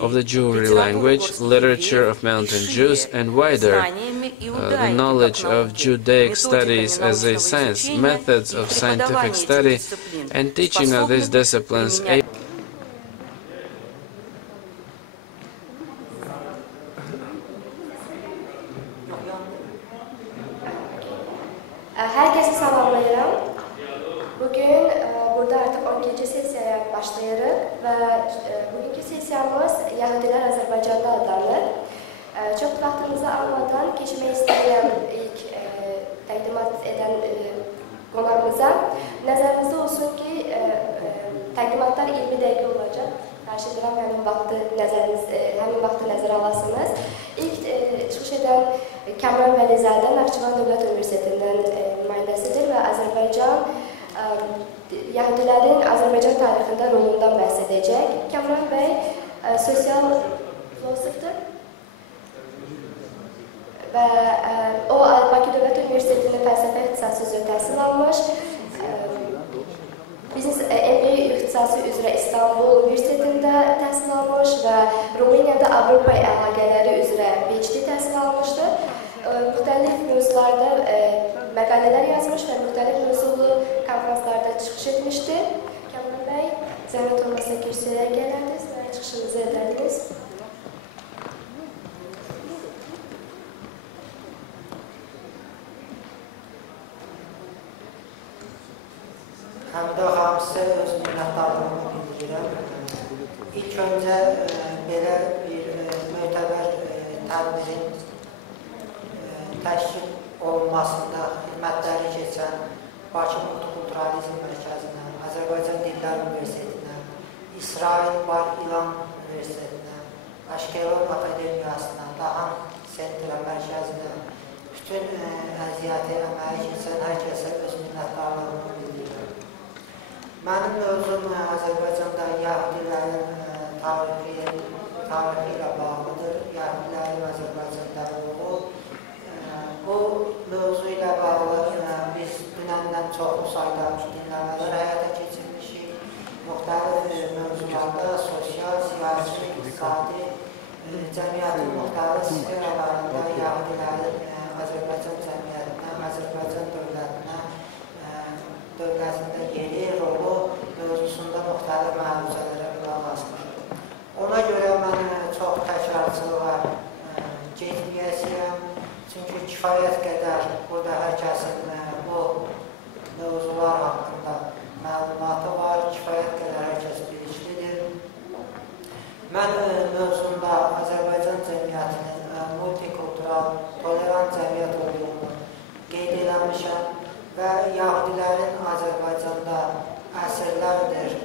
of the Juhuri language, literature of Mountain Jews, and wider, the knowledge of Judaic studies as a science, methods of scientific study, and teaching of these disciplines. Herkese salamlayıram. Bugün burada artıq 12-ci sessiyaya başlayırıq və bugünkü sessiyamız Yahudilər Azərbaycanda adlanır. Çox vaxtınızı almadan keçmək istəyirəm ilk təqdimat edən qonağımıza. Nəzərinizdə olsun ki, təqdimatlar 20 dəqiqə olacaq. Xahiş edirəm, həmin vaxtı nəzərə alasınız. İlk çıxış edən Kamran Valizada Nakhichevan Dövlət Universitetindən nümayəndəsidir və Azərbaycan Yahudilərin Azərbaycan tarixində rolundan bəhs edəcək. Kamran bəy sosial filosofdur və o Baku Dövlət Universitetində fəlsəfə ixtisası üzrə təhsil almış. Biznes MBA ixtisası üzrə İstanbul Universitetində təhsil almış və Rumeniyada Avropa əlaqələri üzrə PhD təhsil almışdır. Müxtəlif mövzularda məqalələr yazmış və müxtəlif mövzulu konferanslarda çıxış etmişdir. Kamran bəy, zəhmət olmasa kürsüyə gələrdiniz və çıxışınızı edərdiniz. Hamida xanım sizə öz minnətdarlığımı bildirirəm. İlk öncə belə bir mötəbər tədbirin təşkil olunmasında xidmətləri keçən Bakı Ethnocultural Mərkəzinə, Azərbaycan Dillər Universitetinə, İsrail Bar-İlan Universitetinə, Aşkelon Akademiyasına, Dahan Sentrə Mərkəzinə, bütün əziyyəti əməyi keçən hər kəsə öz minnətdarlığımı bildirirəm. Mənim mövzum Azərbaycanda Yahudilərin tarixi ilə bağlıdır. Yahudilərin Azərbaycanda rolu. Bu mövzu ilə bağlı biz dünəndən çoxlu sayda dinləmələr həyata keçirmişik. Müxtəlif mövzularda sosial, siyasi, iqtisadi, cəmiyyətin müxtəlif sferalarında Yahudilərin Azərbaycan cəmiyyətinə, Azərbaycan dövlətində yeri, rolu mövzusunda müxtəlif məruzələrə qulaq asmışıq. Ona görə mən çox təkrarçılığa getməyəcəyəm. Çünki kifayət qədər burada hər kəsin bu mövzular haqqında məlumatı var, kifayət qədər hər kəs biliklidir. Mən mövzumda Azərbaycan cəmiyyətinin multikultural, tolerant cəmiyyət olduğunu qeyd eləmişəm və Yahudilərin Azərbaycanda əsrlərdir,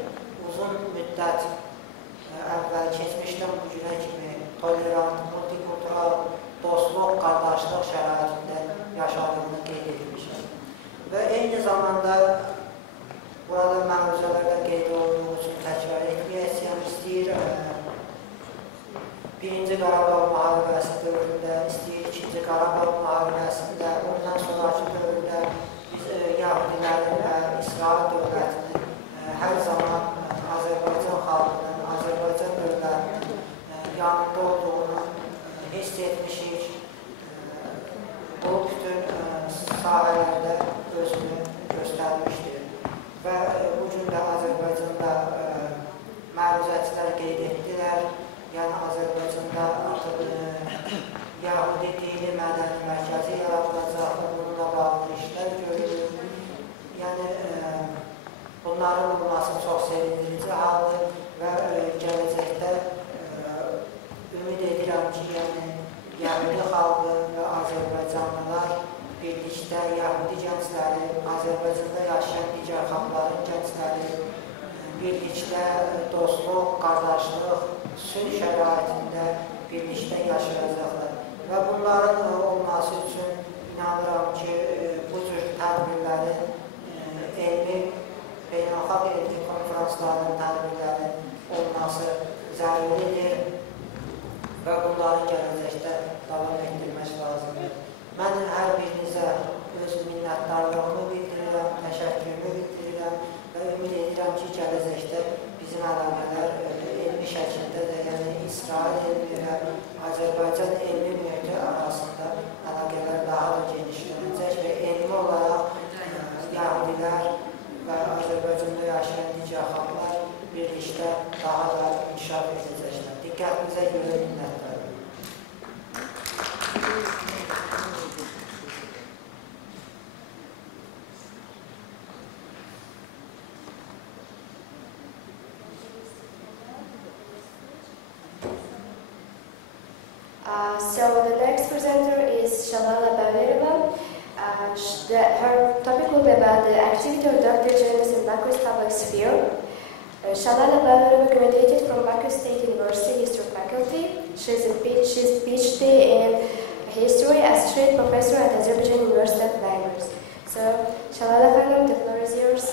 uzun müddət əvvəl keçmişdən bu günə kimi tolerant, multikultural, dostluq, qardaşlıq şəraitində yaşadığını qeyd etmişəm. Və eyni zamanda burada məruzələrdə qeyd olduğu üçün təkrar etməyəcəyəm istəyir. Birinci Qarabağ müharibəsi dövründə, istəyir ikinci Qarabağ müharibəsində, ondan sonraki dövrdə biz Yahudilərin və İsrail dövlətinin hər zaman Azərbaycan xalqının, Azərbaycan dövlətinin yanında olduğunu hiss etmişik. O bütün sahələrdə özünü göstərmişdir. Və bu gün də Azərbaycanda məruzəçilər qeyd etdilər. Yəni Azərbaycanda artıq Yahudi dini mədəni mərkəzi yaradılacaq və bununla bağlı işlər görülür. Yəni bunların olması çox sevindirici haldır və gələcəkdə ümid edirəm ki, Yahudi xalqı və Azərbaycanlılar birlikdə Yahudi gəncləri, Azərbaycanda yaşayan digər xalqların gəncləri birlikdə dostluq, qardaşlıq, sülh şəraitində birlikdə yaşayacaqlar. Və bunların olması üçün inanıram ki, bu cür tədbirlərin beynəlxalq elmi konferansların tədbirlərin olması zəruridir və bunları gələcəkdə davam etdirmək lazımdır. Mən hər birinizə öz minnətdarlığımı bildirirəm, təşəkkürümü bildirirəm və ümid edirəm ki, gələcəkdə bizim əlaqələr elmi şəkildə də, yəni İsrail elmi ve Azerbaycan elmi mühiti arasında əlaqələr daha da genişlənəcək və elmi olaraq Yahudiler ve Azerbaycan'da yaşayan digər xalqlar birlikdə daha da inkişaf edəcəklər. Diqqətinizə görə minnətdarım. So the next presenter is Shalala Bagirova. Her topic will be about the activity of Dr. Gindes in Baku's public sphere. Shalala Bagirova graduated from Baku State University History Faculty. She's PhD in History, Associate Professor at Azerbaijan University of Language. So, Shalala Khanum, the floor is yours.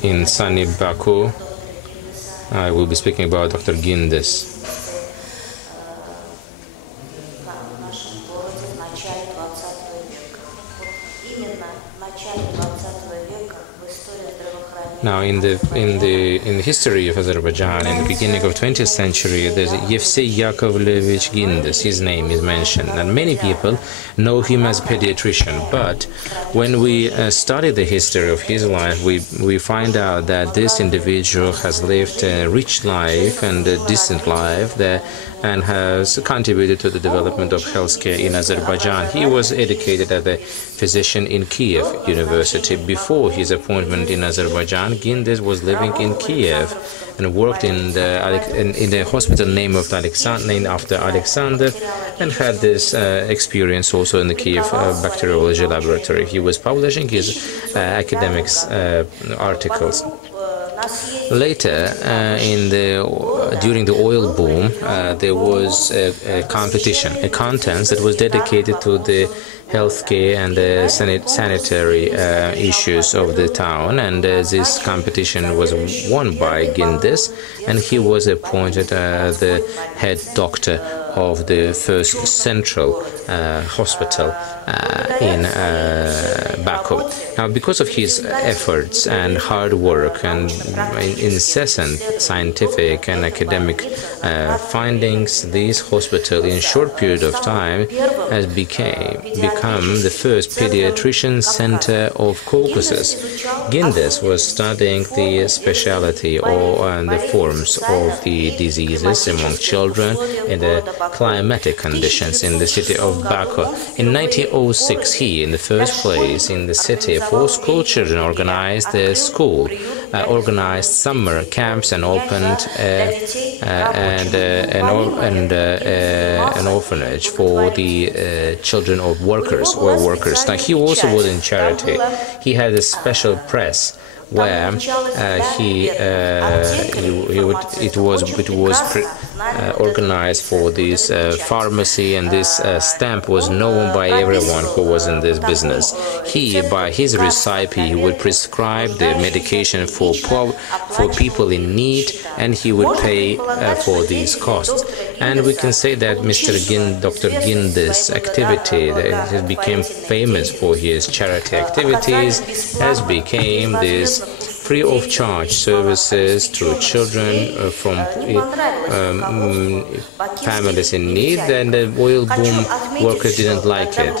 In sunny Baku, I will be speaking about Dr. Gindes. Now, in the history of Azerbaijan, in the beginning of 20th century, there's Yevsey Yakovlevich Gindes. His name is mentioned, and many people know him as a pediatrician. But when we study the history of his life, we find out that this individual has lived a rich life and a decent life there, and has contributed to the development of healthcare in Azerbaijan. He was educated as a physician in Kiev University. Before his appointment in Azerbaijan, Gindes was living in Kiev and worked in the hospital named after Alexander, and had this experience also in the Kiev bacteriology laboratory. He was publishing his academics articles. Later, during the oil boom, there was a competition, a contest that was dedicated to the healthcare and the sanitary issues of the town, and this competition was won by Gindes, and he was appointed the head doctor of the first central hospital in Baku. Now, because of his efforts and hard work and incessant scientific and academic findings, this hospital in a short period of time has become the first pediatrician center of Caucasus. Gindes was studying the specialty or the forms of the diseases among children in the climatic conditions in the city of Baku. In 1906, he, in the first place in the city, for school children organized a school, organized summer camps, and opened an orphanage for the children of workers. Now, he also was in charity. He had a special press where it was organized for this pharmacy, and this stamp was known by everyone who was in this business. He, by his recipe, would prescribe the medication for people in need, and he would pay for these costs. And we can say that Dr. Gindes' activity that became famous for his charity activities has become this free of charge services to children from families in need, and the oil boom workers didn't like it.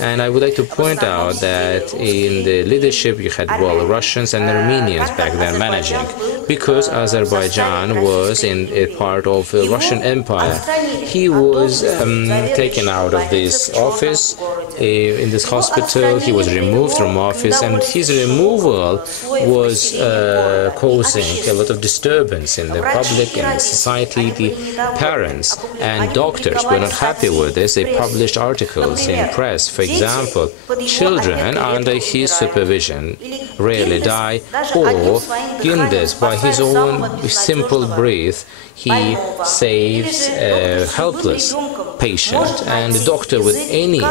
And I would like to point out that in the leadership you had Russians and Armenians back then managing, because Azerbaijan was in a part of the Russian Empire. He was taken out of this office in this hospital. He was removed from office, and his removal was causing a lot of disturbance in the public and the society. The parents and doctors were not happy with this. They published articles in press. For example, children under his supervision rarely die, or Gindes, by his own simple breath, he saves a helpless patient, and a doctor with any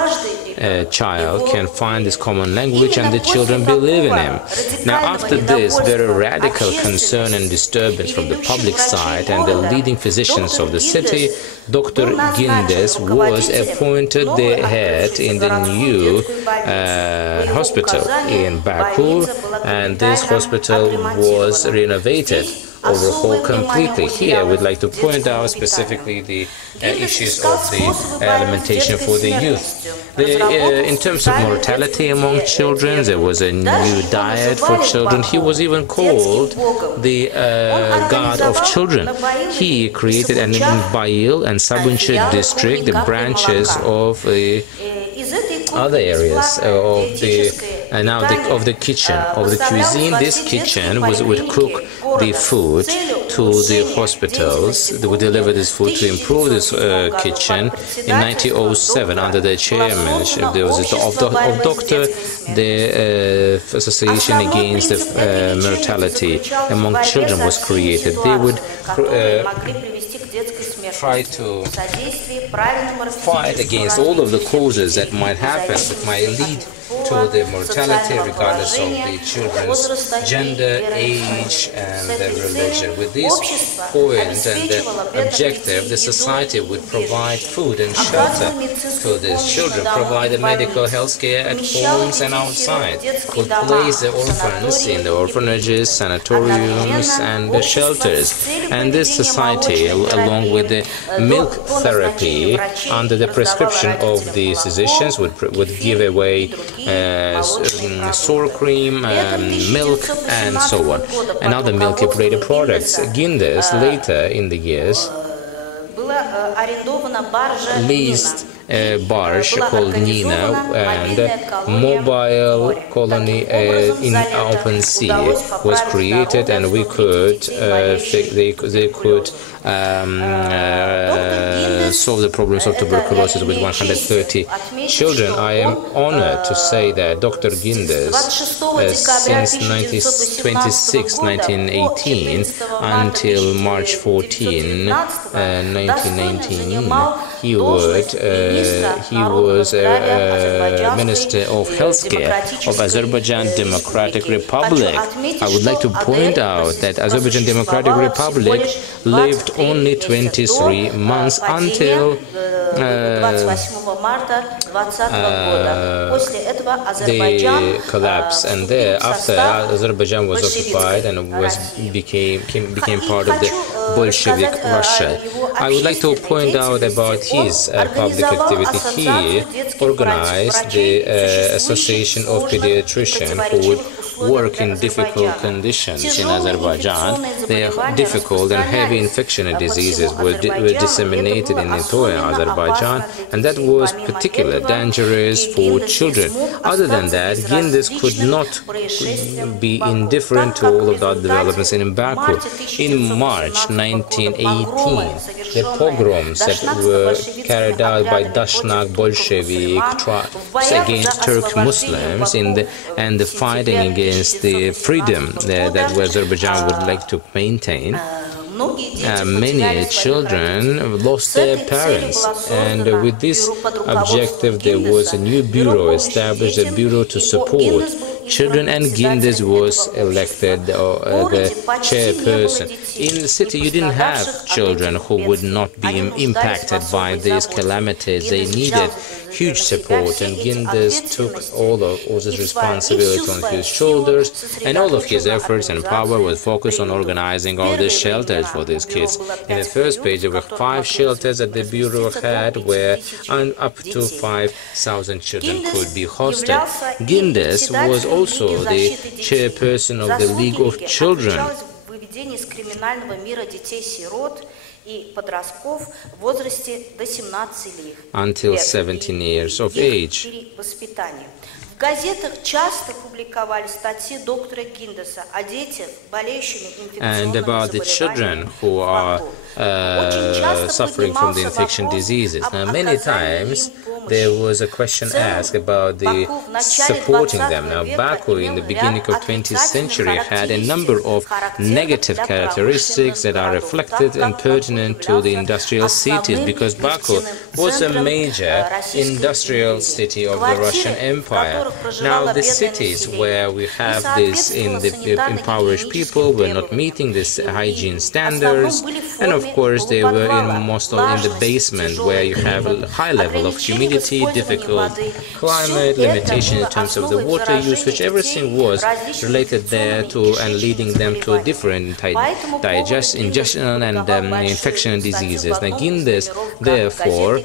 child can find this common language and the children believe in him. Now, after this very radical concern and disturbance from the public side and the leading physicians of the city, Dr. Gindes was appointed the head in the new hospital in Baku, and this hospital was renovated, overhauled completely. Here we'd like to point out specifically the issues of the alimentation for the youth. In terms of mortality among children, there was a new diet for children. He was even called the god of children. He created an in Bail and Sabunchi district, the branches of the other areas of the kitchen, of the cuisine. This kitchen would cook the food to the hospitals. They would deliver this food to improve this kitchen. In 1907, under the chairmanship of Doctor, the Association Against the Mortality Among Children was created. They would try to fight against all of the causes that might happen, that might lead to the mortality, regardless of the children's gender, age, and their religion. With this point and the objective, the society would provide food and shelter to these children, provide the medical health care at homes and outside, would place the orphans in the orphanages, sanatoriums, and the shelters. And this society, along with the milk therapy, under the prescription of the physicians, would give away sour cream, milk, and so on, and other milk-related products. Gindes, later in the years, leased a barge called Nina, and a mobile colony in open sea was created, and we could they could solve the problems of tuberculosis with 130 children. I am honored to say that Dr. Gindes, since 1918 until March 14, 1919, he was a Minister of Healthcare of Azerbaijan Democratic Republic. I would like to point out that Azerbaijan Democratic Republic lived only 23 months until the collapse, and thereafter Azerbaijan was occupied and became part of the Bolshevik Russia. I would like to point out about his public activity. He organized the Association of Pediatricians who would work in difficult conditions in Azerbaijan. Their difficult and heavy infectious diseases were disseminated in entire Azerbaijan, and that was particularly dangerous for children. Other than that, Gindes could not be indifferent to all of the developments in Baku. In March 1918, the pogroms that were carried out by Dashnak Bolshevik tribes against Turk Muslims and the fighting against the freedom that Azerbaijan would like to maintain, many children lost their parents, and with this objective there was a new bureau established, a bureau to support children, and Gindes was elected the chairperson. In the city you didn't have children who would not be impacted by these calamities. They needed huge support, and Gindes took all this responsibility on his shoulders, and all of his efforts and power was focused on organizing all the shelters for these kids. In the first page there were 5 shelters that the bureau had where up to 5,000 children could be hosted. Gindes was also the chairperson of the League of Children. Until 17 years of age. And about the children who are suffering from the infection diseases. Now, many times there was a question asked about the supporting them. Now, Baku in the beginning of 20th century had a number of negative characteristics that are reflected and pertinent to the industrial cities, because Baku was a major industrial city of the Russian Empire. Now, the cities where we have this in the impoverished people were not meeting this hygiene standards, and of course they were mostly in the basement, where you have a high level of humidity, difficult climate, limitation in terms of the water usage. Everything was related there to and leading them to different ingestional and infection diseases. Now, Gindes, therefore,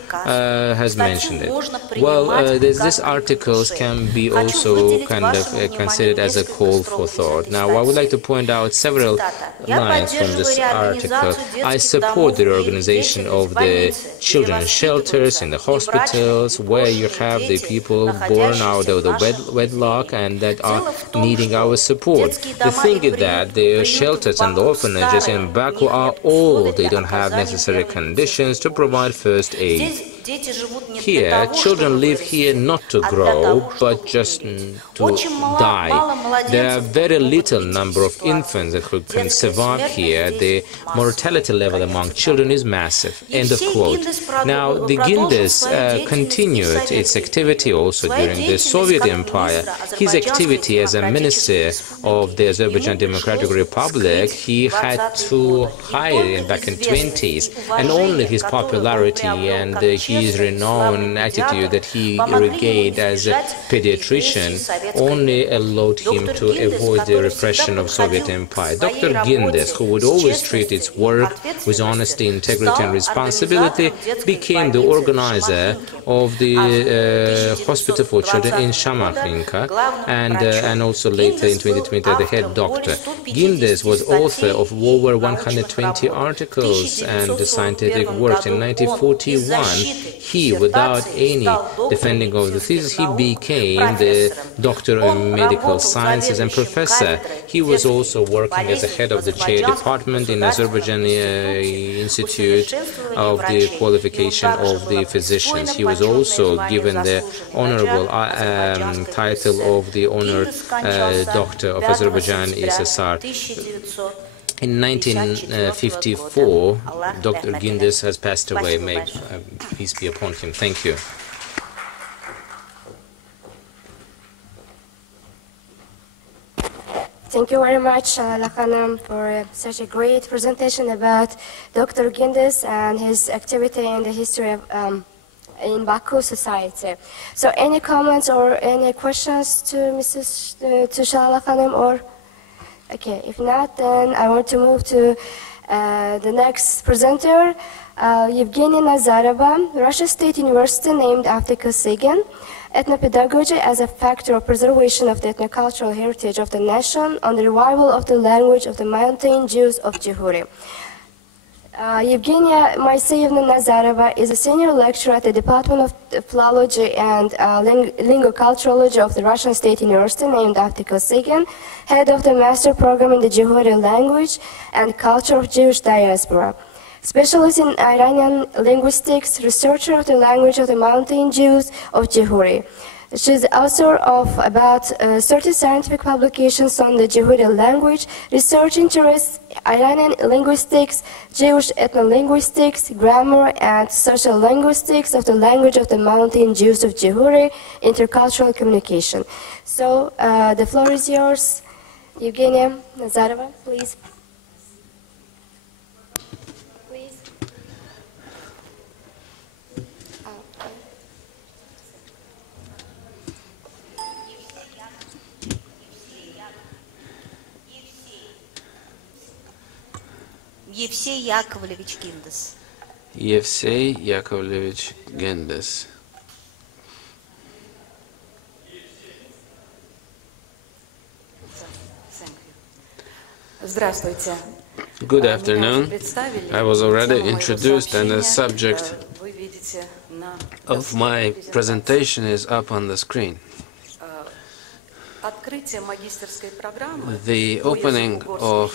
has mentioned it. Well, these articles can be also kind of considered as a call for thought. Now, I would like to point out several lines from this article. I support the organization of the children's shelters in the hospitals, where you have the people born out of the wedlock and that are needing our support. The thing is that the shelters and the orphanages in Baku are old. They don't have necessary conditions to provide first aid. Here, children live here not to grow, but just to die. There are very little number of infants that can survive here. The mortality level among children is massive. End of quote. Now, the Gindes continued its activity also during the Soviet Empire. His activity as a minister of the Azerbaijan Democratic Republic, he had to hide back in 20s, and only his popularity and his renowned attitude that he regained as a pediatrician only allowed him to avoid the repression of Soviet Empire. Dr. Gindes, who would always treat its work with honesty, integrity and responsibility, became the organizer of the hospital for children in Shamaklinka, and also later in 2020 the head doctor. Gindes was author of over 120 articles and scientific works. In 1941, he, without any defending of the thesis, he became the doctor of medical sciences and professor. He was also working as the head of the chair department in Azerbaijan Institute of the qualification of the physicians. He was also given the honorable title of the honored doctor of Azerbaijan SSR. In 1954, Dr. Gindes has passed away. May peace be upon him. Thank you. Thank you very much, Shalala, for such a great presentation about Dr. Gindes and his activity in the history of in Baku society. So, any comments or any questions to Shalala or? Okay, if not, then I want to move to the next presenter, Evgenia Nazarova, Russia State University, named after Kosygin. Ethnopedagogy as a factor of preservation of the ethnocultural heritage of the nation on the revival of the language of the Mountain Jews of Juhuri. Evgenia Moiseyevna Nazarova is a senior lecturer at the Department of Philology and Linguoculturology of the Russian State University, named after Kosygin, head of the master program in the Juhuri language and culture of Jewish diaspora. Specialist in Iranian linguistics, researcher of the language of the Mountain Jews of Juhuri. She is the author of about 30 scientific publications on the Juhuri language, research interests, Iranian linguistics, Jewish ethnolinguistics, grammar, and social linguistics of the language of the Mountain Jews of Juhuri, intercultural communication. So the floor is yours. Evgenia Nazarova, please. Yevsey Yakovlevich Gindes. Yevsey Yakovlevich Gindes. Good afternoon. I was already introduced, and the subject of my presentation is up on the screen. The opening of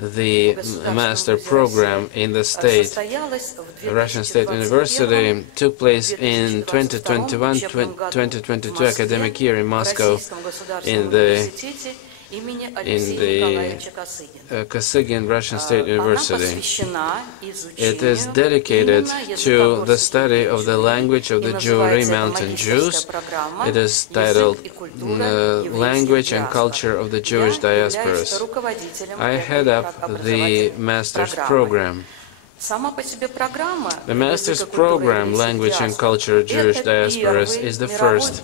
the master program in the Russian State University took place in 2021-2022 academic year in Moscow in the Kosygin Russian State University. It is dedicated to the study of the language of the Juhuri Mountain Jews. It is titled Language and Culture of the Jewish Diasporas. I head up the master's program. The master's program, Language and Culture of Jewish Diasporas, is the first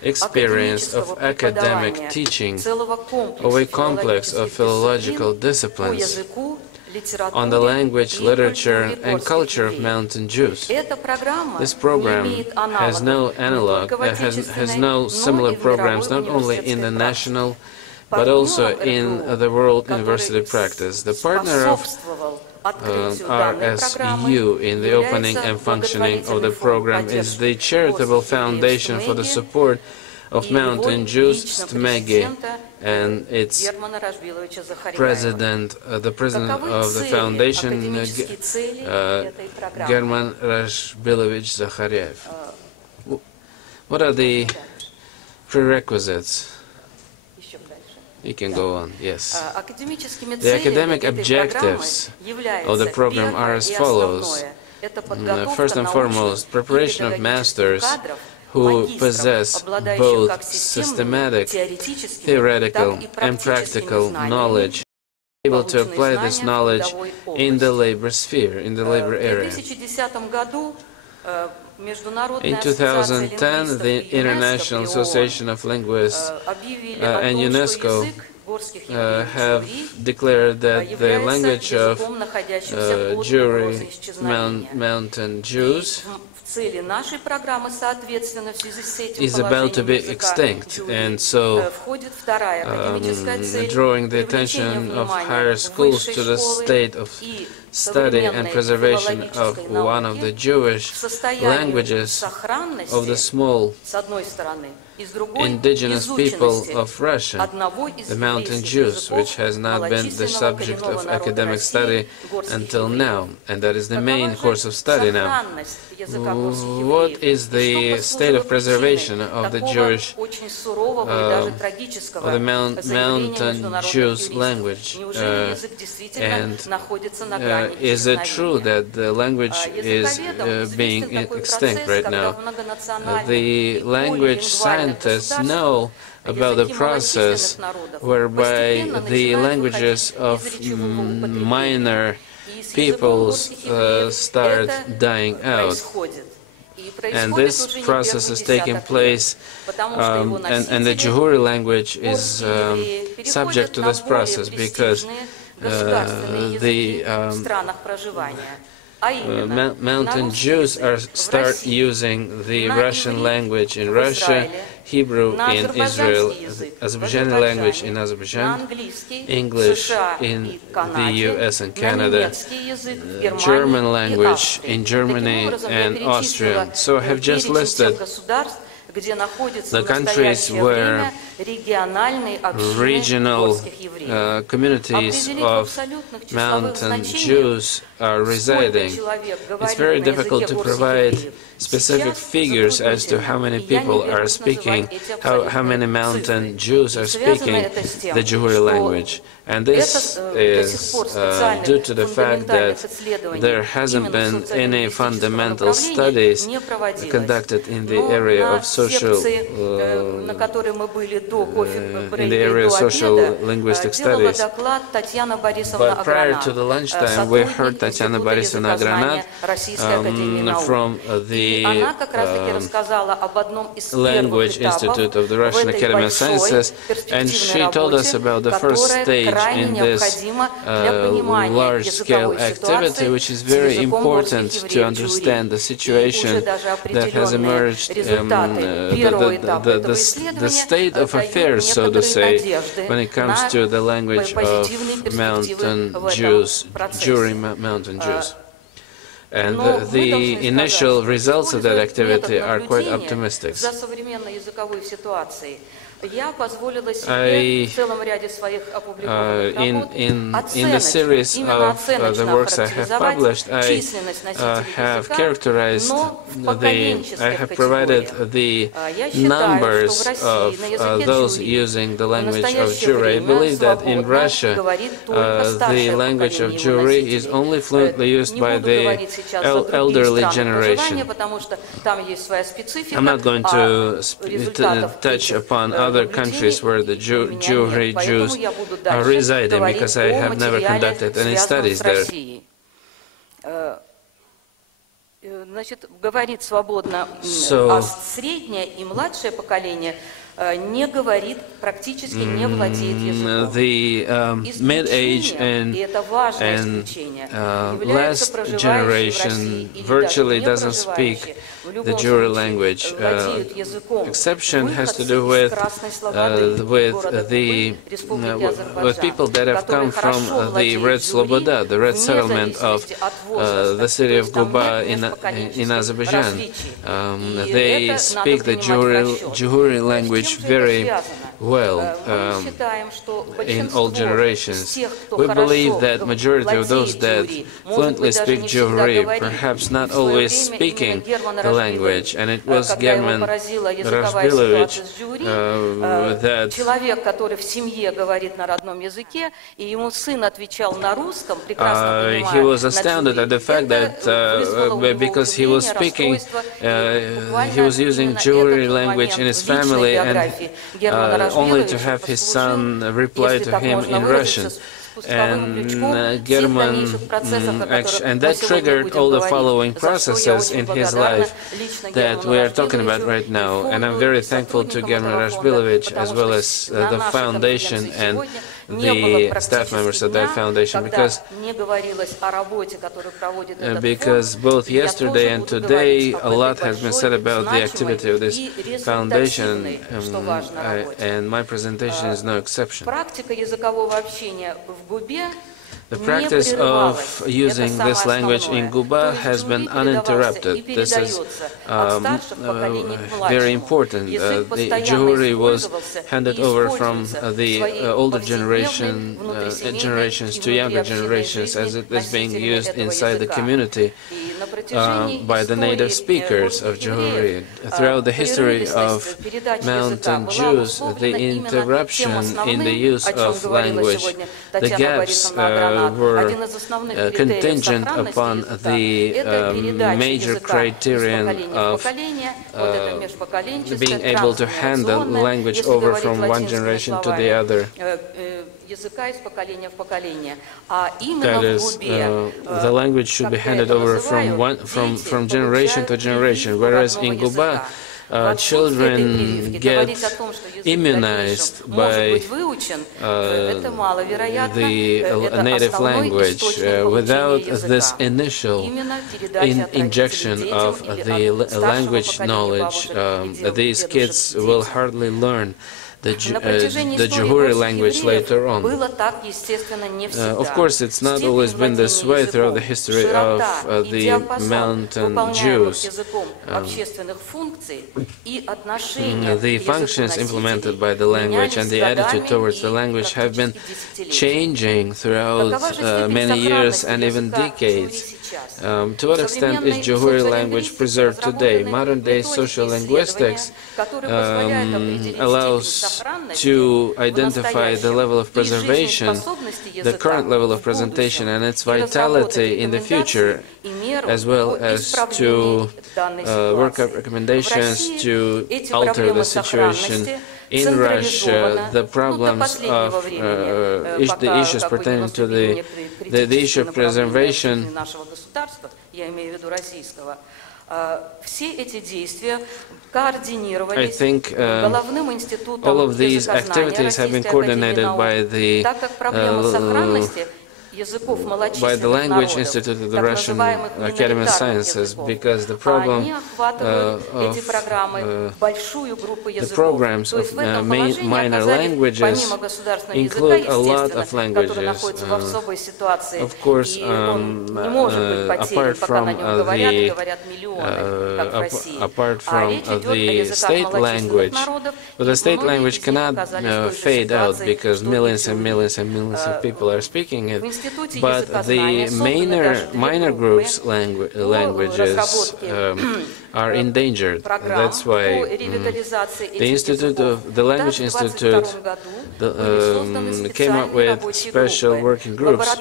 experience of academic teaching of a complex of philological disciplines on the language, literature, and culture of Mountain Jews. This program has no analog, has no similar programs, not only in the national, but also in the world university practice. The partner of RSU in the opening and functioning of the program is the charitable foundation for the support of Mountain Jews, STMEGI, and its president, the president of the foundation, German Rashbilovich Zakhariev. What are the prerequisites? You can go on, yes. The academic objectives of the program are as follows. First and foremost, preparation of masters who possess both systematic, theoretical, and practical knowledge, able to apply this knowledge in the labor sphere, in the labor area. In 2010, the International Association of Linguists and UNESCO have declared that the language of Juhuri Mountain Jews is about to be extinct, and so drawing the attention of higher schools to the state of study and preservation of one of the Jewish languages of the small indigenous people of Russia, the Mountain Jews, which has not been the subject of academic study until now, and that is the main course of study now. What is the state of preservation of the Jewish, of the Mountain Jews language? And is it true that the language is being extinct right now? The language scientists know about the process whereby the languages of minor peoples start dying out. And this process is taking place, and the Juhuri language is subject to this process because the Mountain Jews start using the Russian language in Russia, Hebrew in Israel, Azerbaijani language in Azerbaijan, English in the US and Canada, German language in Germany and Austria. So I have just listed the countries where regional communities of Mountain Jews are residing. It's very difficult to provide specific figures as to how many people are speaking, how many Mountain Jews are speaking the Juhuri language. And this is due to the fact that there hasn't been any fundamental studies conducted in the area of social linguistic studies. But prior to the lunchtime, we heard Tatiana Borisovna Granat from the Language Institute of the Russian Academy of Sciences, and she told us about the first stage in this large-scale activity, which is very important to understand the situation that has emerged, the state of affairs, so to say, when it comes to the language of Mountain Jews, Juhuri Mountain Jews. And the initial results of that activity are quite optimistic. in the series of the works I have published, I have characterized I have provided the numbers of those using the language of Jewry. I believe that in Russia, the language of Jewry is only fluently used by the elderly generation. I'm not going to touch upon other countries where the Jewry Jews are residing, because I have never conducted any studies there. So, the mid-age and last generation virtually doesn't speak the Jewry language. Exception has to do with people that have come from the Red Sloboda, the Red settlement of the city of Guba in Azerbaijan. They speak the Juhuri language very well in all generations. We believe that majority of those that fluently speak Juhuri, perhaps not always speaking the language, and it was German Rashbilovich that he was astounded at the fact that because he was speaking, he was using Juhuri language in his family, and only to have his son reply to him in Russian. And and that triggered all the following processes in his life that we are talking about right now. And I'm very thankful to German Rashbilovich, as well as the foundation and the staff members of that foundation, because both yesterday and today a lot has been said about the activity of this foundation, and my presentation is no exception. The practice of using this language in Guba has been uninterrupted. This is very important. The Juhuri was handed over from the older generations to younger generations, as it is being used inside the community by the native speakers of Juhuri. Throughout the history of Mountain Jews, the interruption in the use of language, the gaps were contingent upon the major criterion of being able to hand the language over from one generation to the other. That is, the language should be handed over from generation to generation, whereas in Guba, children get immunized by the native language. Without this initial injection of the language knowledge, these kids will hardly learn the Juhuri language later on. Of course, it's not always been this way throughout the history of the Mountain Jews. The functions implemented by the language and the attitude towards the language have been changing throughout many years and even decades. To what extent is Juhuri language preserved today? Modern-day social linguistics allows to identify the level of preservation, the current level of presentation, and its vitality in the future, as well as to work up recommendations to alter the situation in Russia, the problems of the issues pertaining to the issue of preservation. I think all of these activities have been coordinated by the by the Language Institute of the Russian Academy of Sciences, because the problem the programs of minor languages include a lot of languages. Of course, apart from the state language, but the state language cannot fade out because millions and millions and millions of people are speaking it. But the minor groups languages are endangered. That's why the Language Institute came up with special working groups.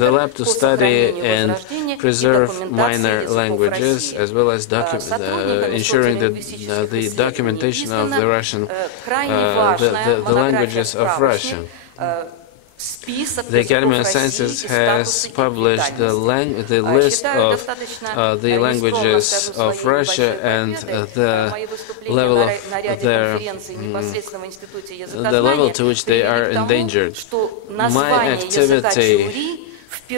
The lab to study and preserve minor languages, as well as ensuring that the documentation of the Russian, the languages of Russia. The Academy of Sciences has published the list of the languages of Russia and the level of the level to which they are endangered. My activity, I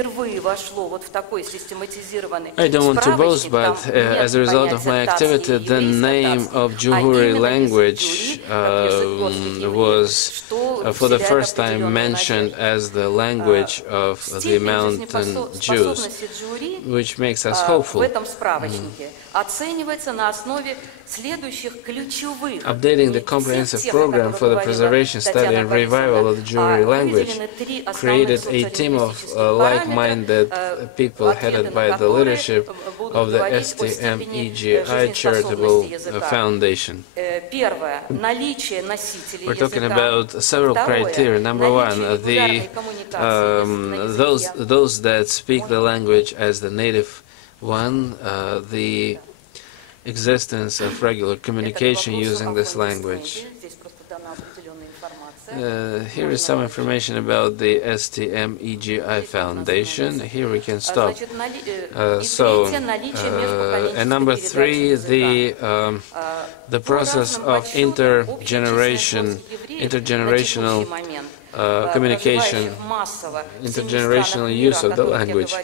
don't want to boast, but as a result of my activity, the name of Juhuri language was for the first time mentioned as the language of the Mountain Jews, which makes us hopeful. Updating the comprehensive program for the preservation, study and revival of the Juhuri language created a team of like-minded people headed by the leadership of the STMEGI Charitable Foundation. We're talking about several criteria. Number one, those that speak the language as the native one, the existence of regular communication using this language. Here is some information about the STMEGI Foundation. Here we can stop. And number three, the process of intergenerational communication, intergenerational use of the language.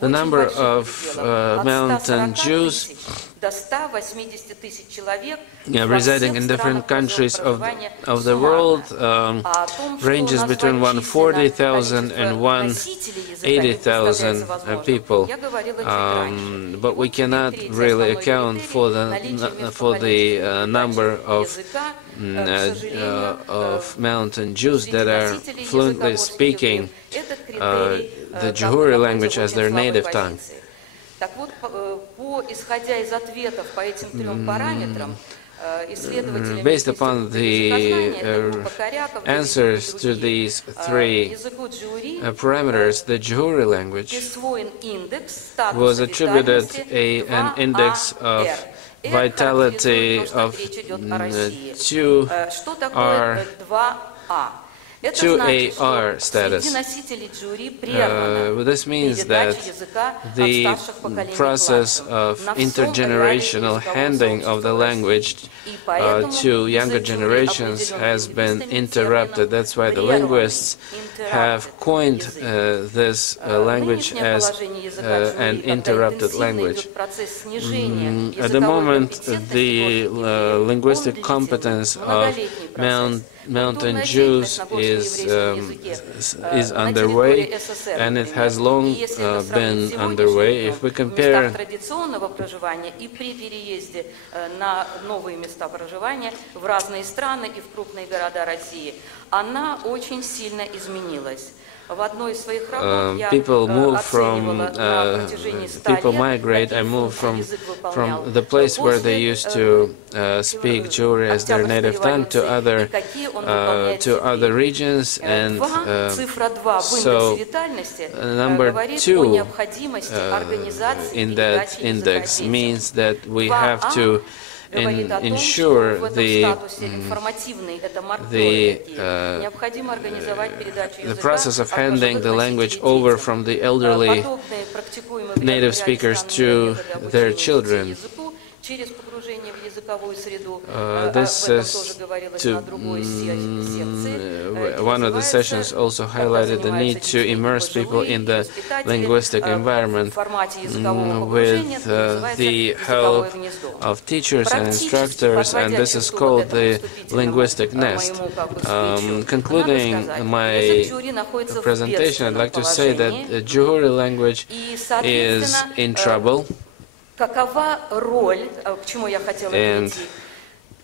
The number of Mountain Jews residing in different countries of the world ranges between 140,000 and 180,000 people, but we cannot really account for the number of Mountain Jews that are fluently speaking the Juhuri language as their native tongue. Based upon the answers to these three parameters, the Juhuri language was attributed an index of vitality of 2AR status. This means that the process of intergenerational handing of the language to younger generations has been interrupted. That's why the linguists have coined this language as an interrupted language. At the moment, the linguistic competence of Mountain Jews is underway, and it has long been underway. If we compare people migrate and move from the place where they used to speak Juhuri as their native tongue to other regions, and so number 2 in that index means that we have to ensure the process of handing the language over from the elderly native speakers to their children. This is one of the sessions also highlighted the need to immerse people in the linguistic environment with the help of teachers and instructors, and this is called the linguistic nest. Concluding my presentation, I'd like to say that the Juhuri language is in trouble, and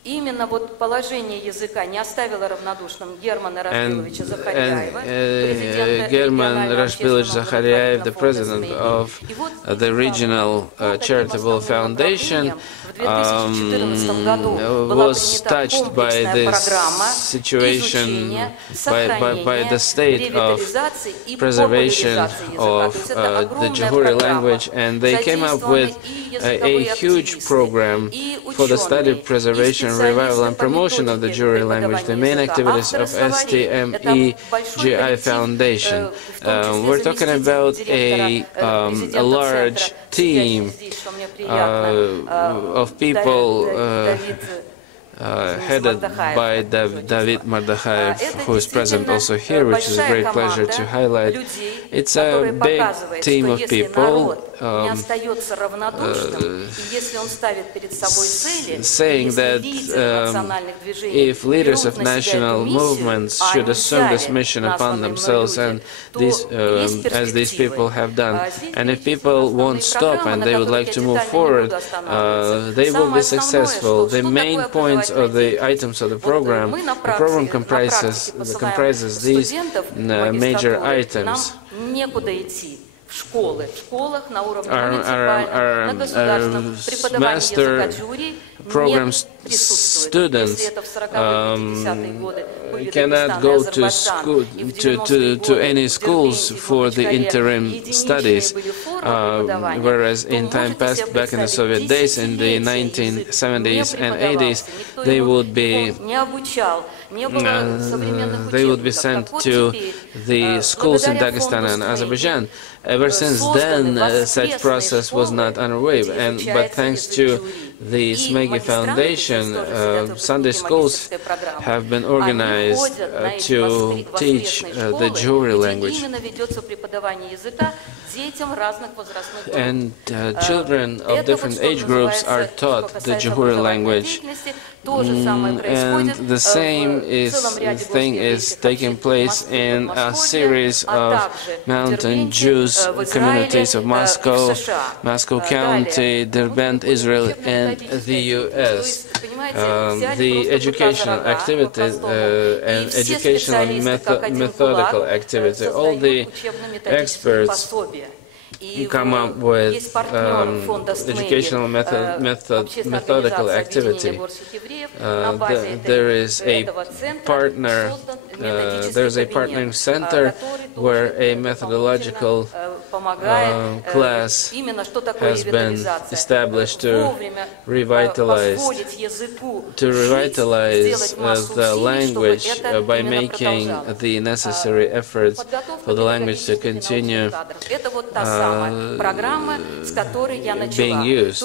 Именно вот положение языка не оставило равнодушным Германа Рашбиловича Захарьяева, German Rashbilovich Zakharyaev, the president of the regional charitable foundation, was touched by this situation, by the state of preservation of the Juhuri language, and they came up with a huge program for the study, preservation, revival and promotion of the Juhuri language, the main activities of STMEGI Foundation. We're talking about a large team of people headed by David Mardakhaev, who is present also here, which is a great pleasure to highlight. It's a big team of people saying that if leaders of national movements should assume this mission upon themselves, and as these people have done, and if people won't stop and they would like to move forward, they will be successful. The main points of the items of the program comprises these major items. Our master program students cannot go to school to any schools for the interim studies, whereas in time past, back in the Soviet days, in the 1970s and 80s, they would be sent to the schools in Dagestan and Azerbaijan. Ever since then, such process was not underway, but thanks to the SMEGI Foundation, Sunday schools have been organized to teach the Juhuri language. And children of different age groups are taught the Juhuri language. And the same thing is taking place in a series of Mountain Jews communities of Moscow, Moscow County, Derbent, Israel, and the U.S. The educational activities and educational methodical activity, all the experts come up with educational methodical activity. There is a partnering center where a methodological class has been established to revitalize the language by making the necessary efforts for the language to continue being used.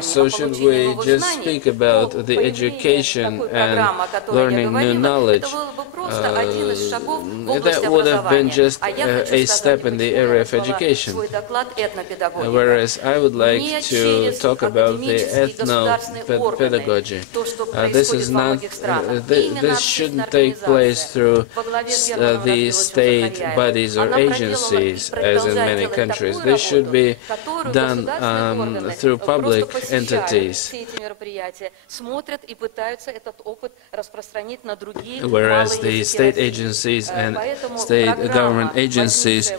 So should we just speak about the education and learning new knowledge? That would have been just a step in the area of education. Whereas I would like to talk about the ethnopedagogy. This shouldn't take place through the state bodies or agencies, as in many countries. This should be done through public entities. Whereas the state agencies and state government agencies,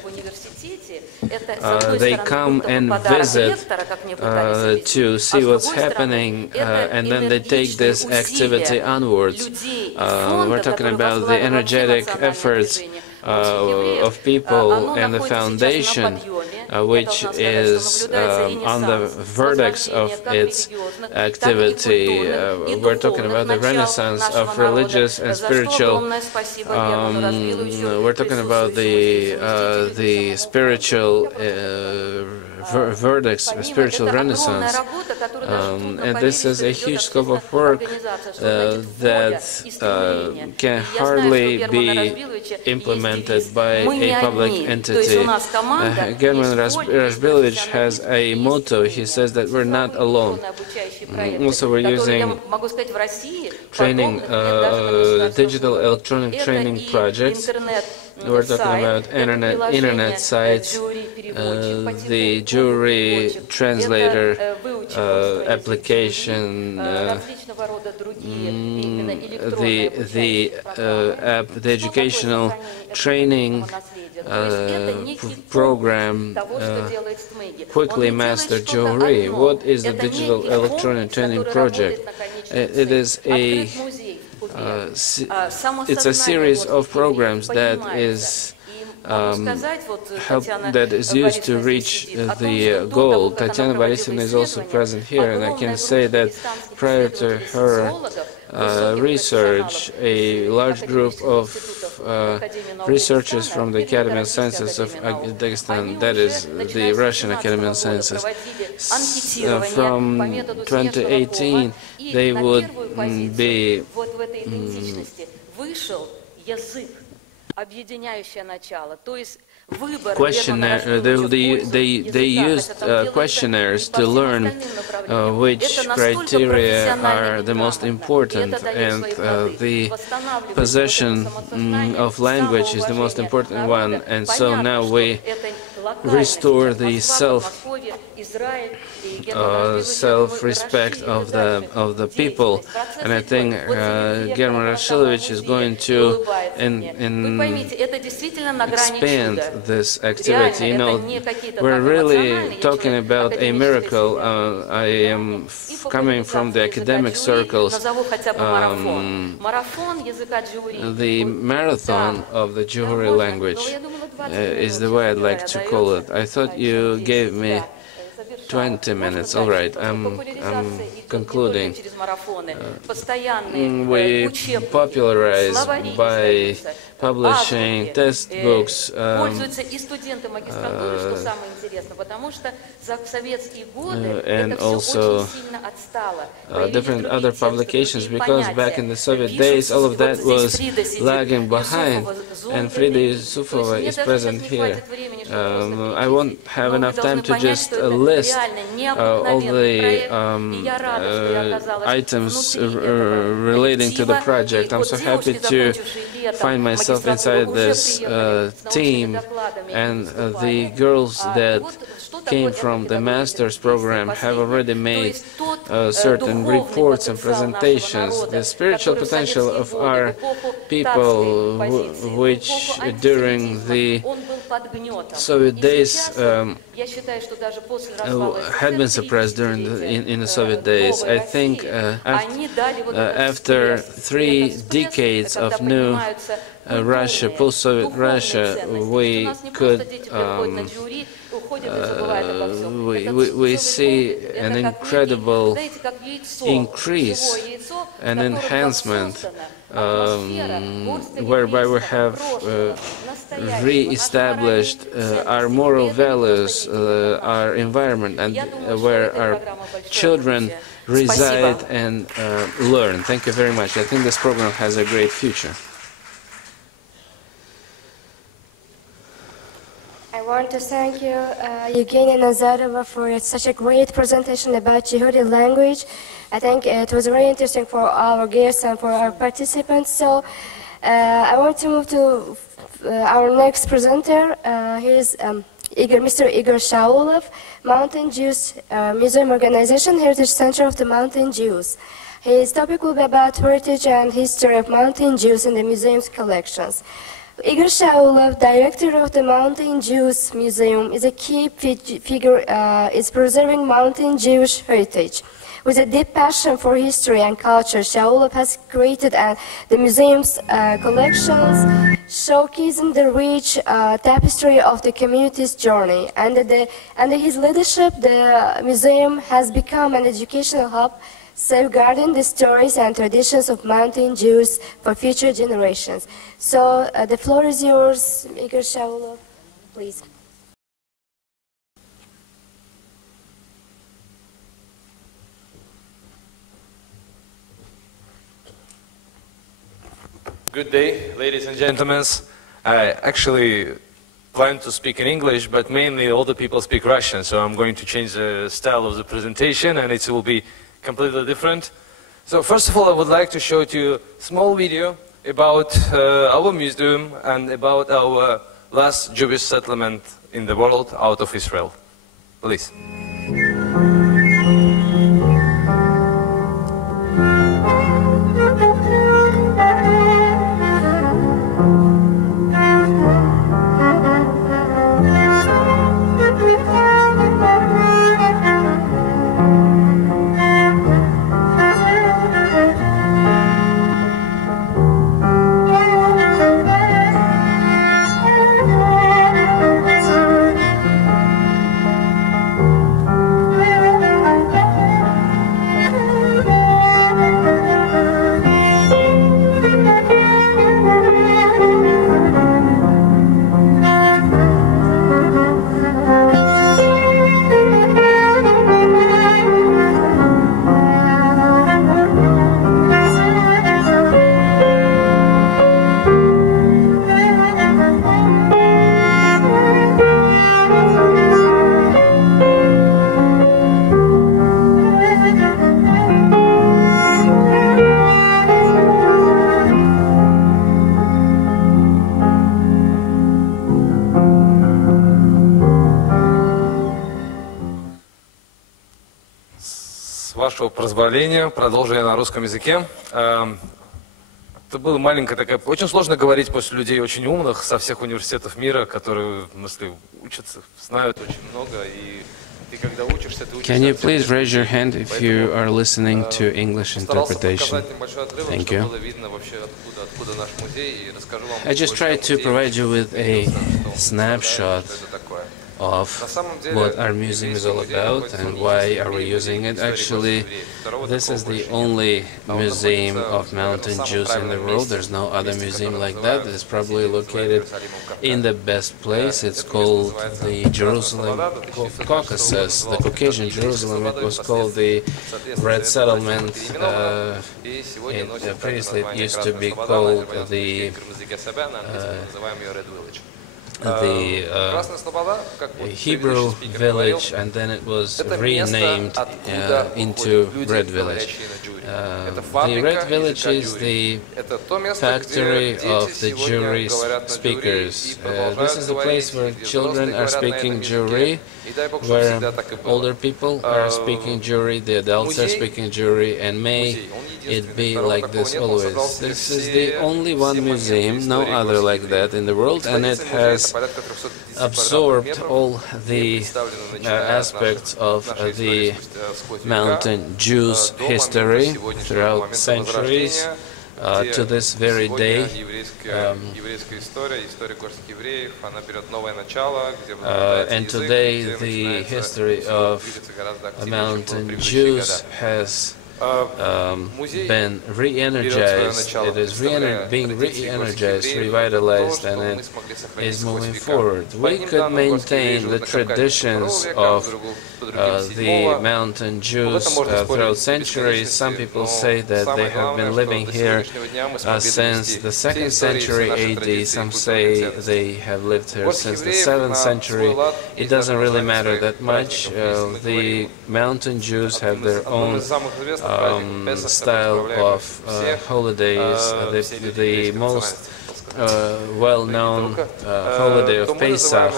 they come and visit to see what's happening, and then they take this activity onwards. We're talking about the energetic efforts of people and the foundation, which is on the vertex of its activity. We're talking about the renaissance of religious and spiritual. We're talking about the spiritual verdicts, a spiritual renaissance. And this is a huge scope of work that can hardly be implemented by a public entity. German Razbilovich has a motto. He says that we're not alone. Also, we're using training, digital electronic training projects. We're talking about internet sites, the jury translator application, the educational training program, Quickly Master Juhuri. What is the digital electronic training project? It is it's a series of programs that is used to reach the goal. Tatiana Borisovna is also present here, and I can say that prior to her research, a large group of researchers from the Academy of Sciences of Dagestan, that is the Russian Academy of Sciences, from 2018 they would be they used questionnaires to learn which criteria are the most important, and the possession of language is the most important one. And so now we restore the self-respect of the people, and I think German Razbilovich is going to expand this activity. You know, we're really talking about a miracle. I am coming from the academic circles. The marathon of the Juhuri language is the way I'd like to call it. I thought you gave me 20 minutes. All right, I'm concluding. We popularize by publishing textbooks, and also different other publications, because back in the Soviet days all of that was lagging behind, and Frida Yusufova is present here. I won't have enough time to just list all the items relating to the project. I'm so happy to find myself inside this team, and the girls that came from the master's program have already made certain reports and presentations. The spiritual potential of our people, which during the Soviet days had been suppressed during in the Soviet days. I think after 3 decades of new Russia, post-Soviet Russia, we could we see an incredible increase, an enhancement, whereby we have re-established our moral values, our environment, and where our children reside and learn. Thank you very much. I think this program has a great future. I want to thank you, Evgenia and Nazarova, for such a great presentation about Juhuri language. I think it was very interesting for our guests and for our participants. So I want to move to our next presenter. He's Mr. Igor Shaulov, Mountain Jews Museum Organization, Heritage Center of the Mountain Jews. His topic will be about heritage and history of Mountain Jews in the museum's collections. Igor Shaulov, director of the Mountain Jews Museum, is a key figure in preserving Mountain Jewish heritage. With a deep passion for history and culture, Shaulov has created the museum's collections, showcasing the rich tapestry of the community's journey. Under his leadership, the museum has become an educational hub, safeguarding the stories and traditions of Mountain Jews for future generations. So the floor is yours, Igor Shaulov, please. Good day, ladies and gentlemen. I actually plan to speak in English, but mainly all the people speak Russian, so I'm going to change the style of the presentation and it will be completely different. So first of all, I would like to show you a small video about our museum and about our last Jewish settlement in the world out of Israel. Please. Позволения, продолжу я на русском языке. Это была маленькая такая... Очень сложно говорить после людей очень умных со всех университетов мира, которые, в смысле, учатся, знают очень много, и ты когда учишься, ты учишься... Can you please raise your hand if you are listening to English interpretation? Thank you. I just tried to provide you with a snapshot of what our museum is all about and why are we using it. Actually, this is the only museum of mountain Jews in the world. There's no other museum like that. It's probably located in the best place. It's called the Jerusalem Caucasus, the Caucasian Jerusalem. It was called the Red Settlement. Previously it used to be called the Hebrew village, and then it was renamed into Red Village. The Red Village is the factory of the Jewry speakers. This is the place where children are speaking Jewry, where older people are speaking Jewry, the adults are speaking Jewry, and may it be like this always. This is the only one museum, no other like that in the world, and it has absorbed all the aspects of the mountain Jews' history throughout centuries to this very day. And today the history of mountain Jews has been re-energized. It is being re-energized, revitalized, and it is moving forward. We could maintain the traditions of the mountain Jews throughout centuries. Some people say that they have been living here since the 2nd century AD. Some say they have lived here since the 7th century. It doesn't really matter that much. The mountain Jews have their own style of holidays. The most well-known holiday of Pesach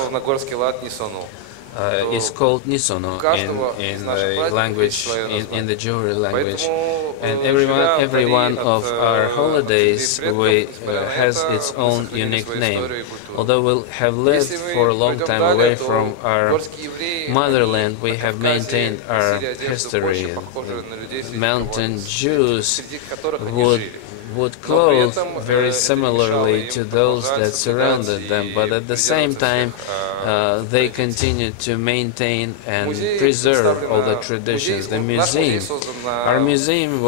is called Nisono in the language, in the Juhuri language, and every one of our holidays has its own unique name. Although we have lived for a long time away from our motherland, we have maintained our history. Mountain Jews would clothe very similarly to those that surrounded them, but at the same time they continued to maintain and preserve all the traditions. The museum, our museum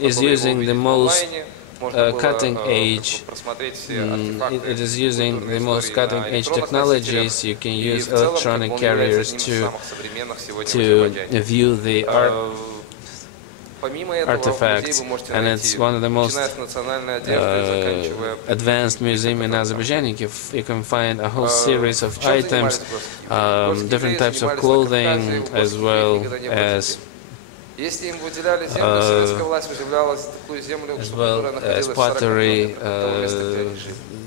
is using the most cutting-edge. It is using the most cutting-edge technologies. You can use electronic carriers to view the artifacts, and it's one of the most advanced museum in Azerbaijan. You can find a whole series of items, different types of clothing, as well as pottery.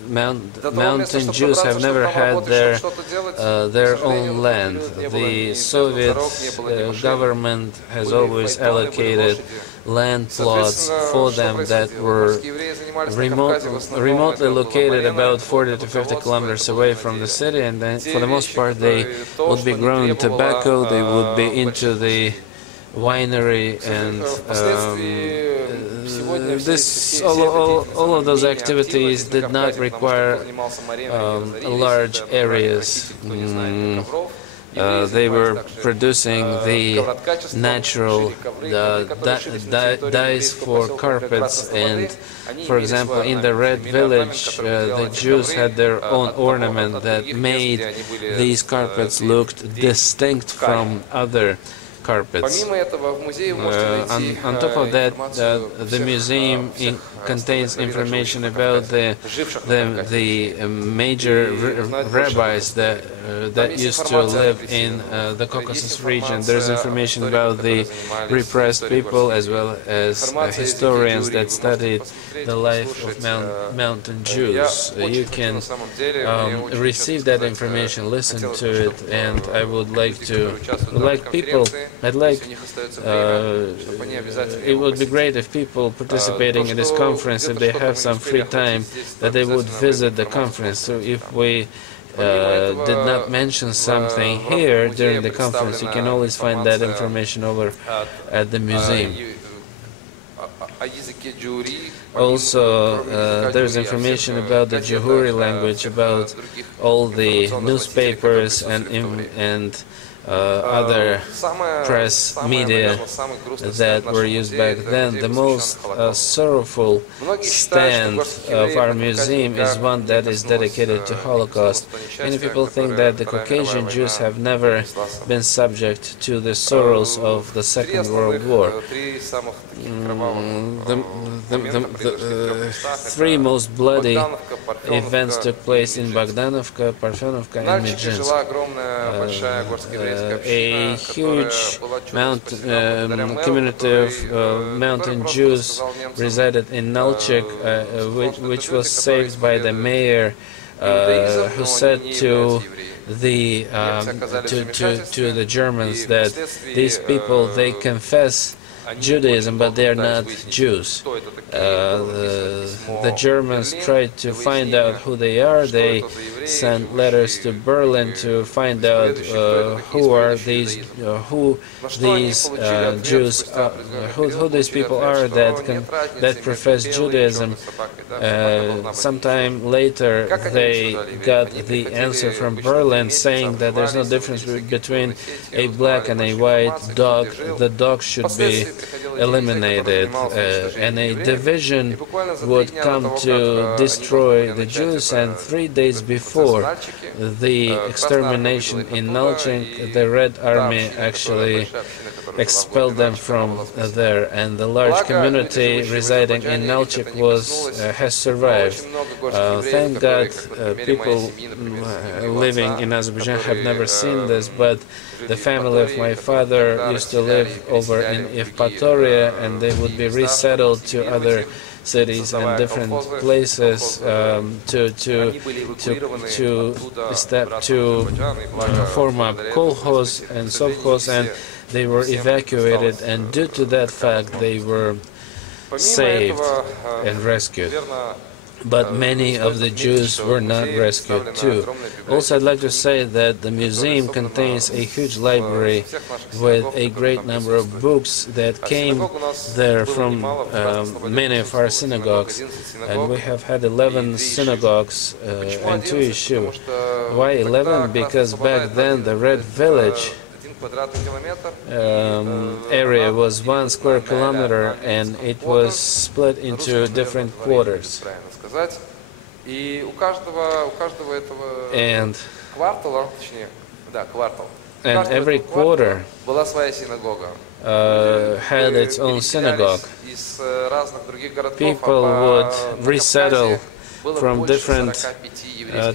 Mountain Jews have never had their own land. The Soviet government has always allocated land plots for them that were remotely located about 40 to 50 kilometers away from the city, and then for the most part they would be growing tobacco, they would be into the winery, and all of those activities did not require large areas. They were producing the natural dyes for carpets, and for example in the Red Village the Jews had their own ornament that made these carpets look distinct from other carpets. On top of that, the museum contains information about the major rabbis that used to live in the Caucasus region. There's information about the repressed people, as well as historians that studied the life of Mountain Jews. You can receive that information, listen to it, and I would like to, it would be great if people participating in this conference, if they have some free time, that they would visit the conference. So if we did not mention something here during the conference, you can always find that information over at the museum. Also, there's information about the Juhuri language, about all the newspapers and other press media that were used back then. The most sorrowful stand of our museum is one that is dedicated to Holocaust. Many people think that the Caucasian Jews have never been subject to the sorrows of the Second World War. The three most bloody events took place in Bogdanovka, Parfenovka, and Medzhinsk. A huge community of Mountain Jews resided in Nalchik, which was saved by the mayor, who said to the Germans that these people, they confess Judaism, but they are not Jews. The Germans tried to find out who they are. They sent letters to Berlin to find out who these Jews, who these people are that profess Judaism. Sometime later, they got the answer from Berlin saying that there's no difference between a black and a white dog. The dog should be eliminated, and a division would come to destroy the Jews. And 3 days before the extermination in Nalchik, the Red Army actually expelled them from there, and the large community residing in Nalchik has survived. Thank God, people living in Azerbaijan have never seen this, but the family of my father used to live over in Evpatoria, and they would be resettled to other cities and different places to form up kolkhoz and sovkhoz, and they were evacuated, and due to that fact they were saved and rescued. But many of the Jews were not rescued too. Also, I'd like to say that the museum contains a huge library with a great number of books that came there from many of our synagogues. And we have had 11 synagogues and 2 yeshivot. Why 11? Because back then the Red Village area was 1 square kilometer, and it was split into different quarters. And every quarter had its own synagogue. People would resettle from different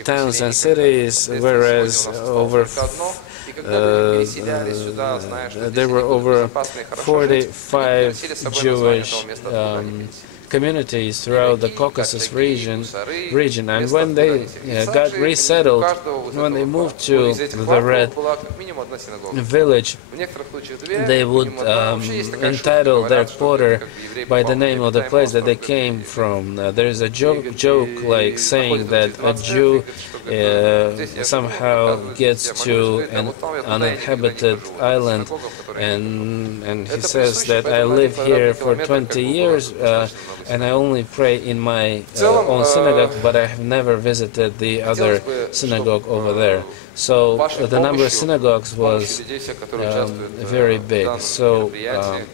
towns and cities, whereas there were over 45 Jewish communities throughout the Caucasus region, and when they got resettled, when they moved to the Red Village, they would entitle their quarter by the name of the place that they came from. There's a joke like saying that a Jew somehow gets to an uninhabited island, and he says that I live here for 20 years and I only pray in my own synagogue, but I have never visited the other synagogue over there. So the number of synagogues was very big. So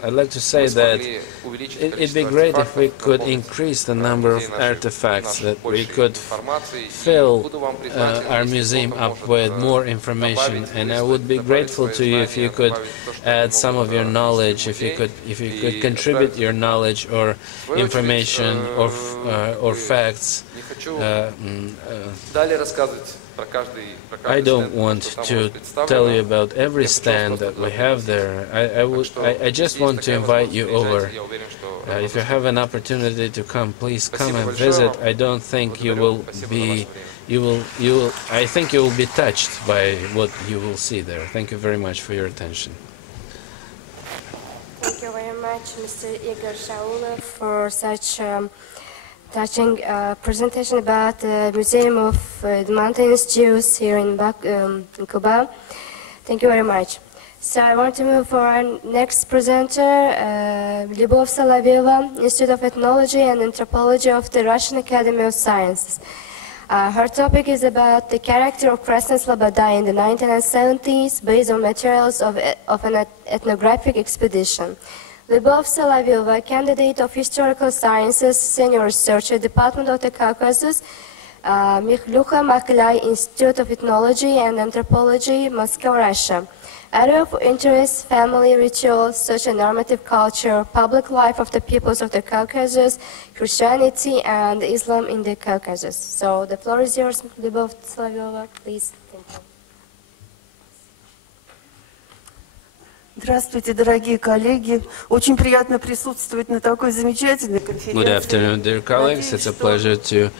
I'd like to say that it'd be great if we could increase the number of artifacts, that we could fill our museum up with more information, and I would be grateful to you if you could add some of your knowledge, if you could contribute your knowledge or information or facts. I don't want to tell you about every stand that we have there. I just want to invite you over. If you have an opportunity to come, please come and visit. I don't think you will be. I think you will be touched by what you will see there. Thank you very much for your attention. Thank you very much, Mr. Igor Shaulov, for such touching presentation about the Museum of the Mountain Jews here in Cuba. Thank you very much. So I want to move for our next presenter, Lyubov Solovieva, Institute of Ethnology and Anthropology of the Russian Academy of Sciences. Her topic is about the character of Krasnaya Sloboda in the 1970s based on materials of an ethnographic expedition. Lyubov Solovieva, candidate of Historical Sciences, Senior Researcher, Department of the Caucasus, Mikhlucha Maklai Institute of Ethnology and Anthropology, Moscow, Russia. Area of interest, family rituals, socio-normative culture, public life of the peoples of the Caucasus, Christianity and Islam in the Caucasus. So the floor is yours, Lyubov Solovieva, please. Thank you. Здравствуйте, дорогие коллеги. Очень приятно присутствовать на такой замечательной конференции. Good afternoon, dear colleagues. It's a pleasure to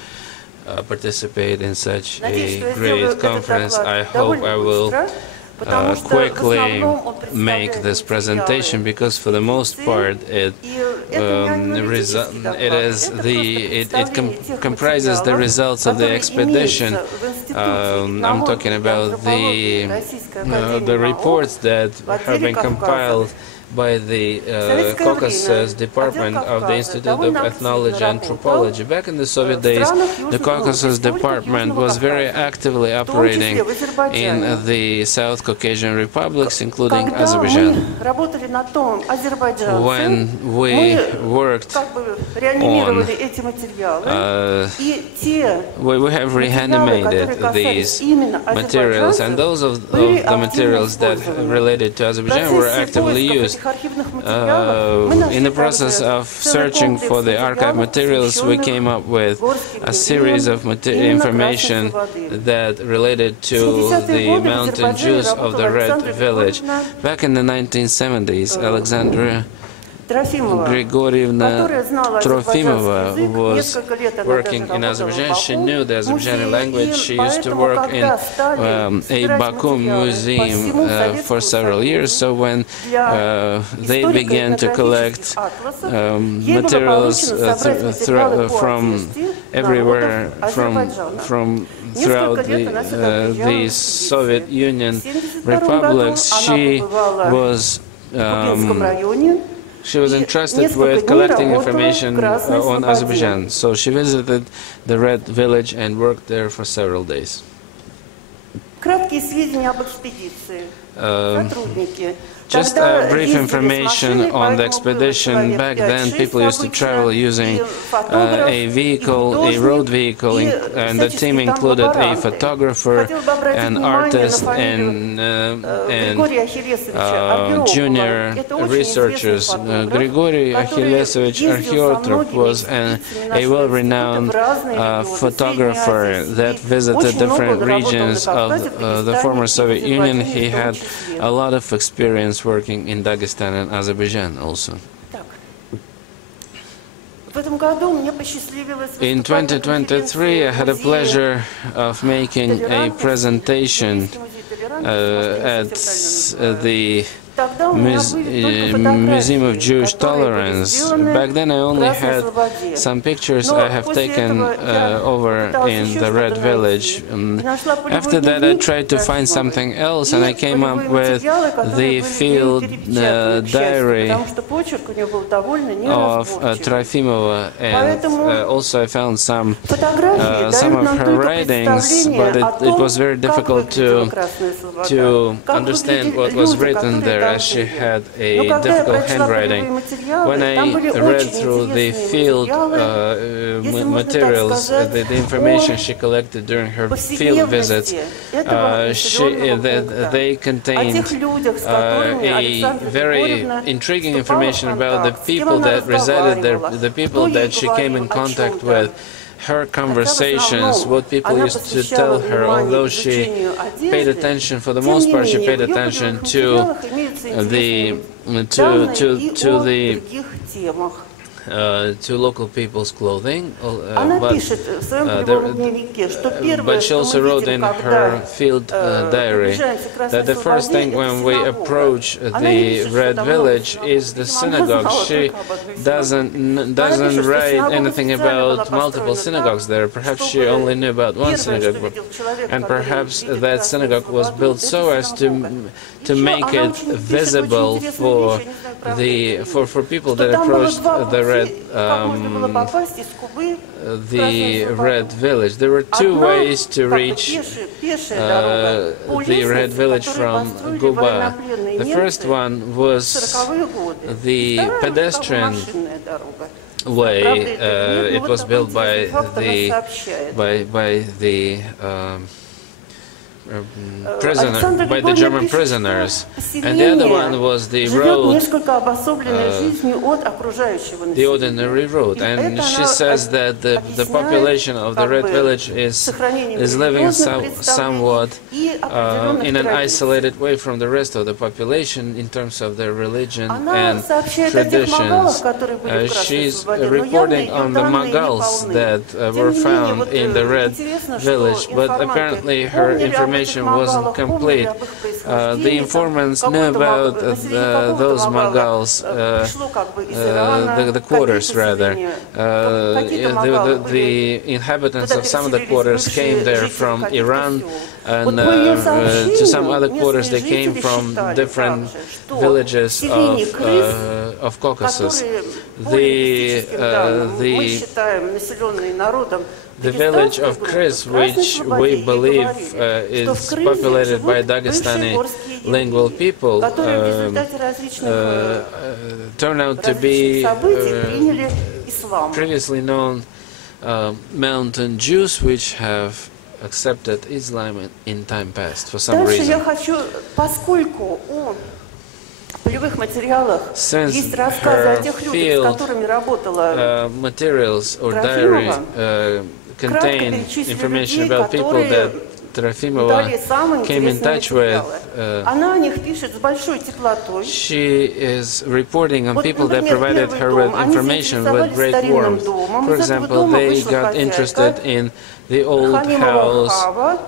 participate in such a great conference. I hope I will quickly make this presentation, because for the most part it comprises the results of the expedition. I'm talking about the reports that have been compiled by the Caucasus Department of the Institute of Ethnology and Anthropology. Back in the Soviet days, the Caucasus Department was very actively operating in the South Caucasian republics, including Azerbaijan. When we worked on, we have reanimated these materials, and those of the materials that related to Azerbaijan were actively used. In the process of searching for the archive materials, we came up with a series of information that related to the Mountain Jews of the Red Village. Back in the 1970s, Alexandra Grigorievna Trofimova, who was working in Azerbaijan, she knew the Azerbaijani language. She used to work in a Baku museum for several years. So when they began to collect materials from everywhere, from throughout the Soviet Union republics, she was entrusted with collecting information on Azerbaijan. So she visited the Red Village and worked there for several days. Just a brief information on the expedition. Back then, people used to travel using a vehicle, a road vehicle, and the team included a photographer, an artist, and junior researchers. Grigory Achillesovich Archeotrop was a well-renowned photographer that visited different regions of the former Soviet Union. He had a lot of experience working in Dagestan and Azerbaijan also. In 2023, I had the pleasure of making a presentation at the Museum of Jewish Tolerance. Back then I only had some pictures I have taken over in the Red Village. After that I tried to find something else, and I came up with the field diary of Trofimova, and also I found some of her writings, but it was very difficult to understand what was written there, as she had a difficult handwriting. When I read through the field materials, the information she collected during her field visits, they contained a very intriguing information about the people that resided there, the people that she came in contact with, her conversations, what people used to tell her. Although she paid attention, for the most part, she paid attention to local people's clothing, but she also wrote in her field diary that the first thing when we approach the Red Village is the synagogue. She doesn't write anything about multiple synagogues there. Perhaps she only knew about one synagogue, and perhaps that synagogue was built so as to make it visible for people that approached the Red Village. There were two ways to reach the Red Village from Guba. The first one was the pedestrian way. It was built by the German prisoners, and the other one was the road, the ordinary road. And she says that the population of the Red Village is living somewhat in an isolated way from the rest of the population in terms of their religion and traditions. She's reporting on the Magals that were found in the Red Village, but apparently her information wasn't complete. The informants knew about those Magals, the quarters rather. The inhabitants of some of the quarters came there from Iran, and to some other quarters they came from different villages of Caucasus. The village of Kris, which we believe is populated by Dagestani lingual people, turned out to be previously known Mountain Jews, which have accepted Islam in time past for some reason. Since her field materials or diary contain information about people that Trofimova came in touch with, she is reporting on people that provided her with information with great warmth. For example, they got interested in the old house,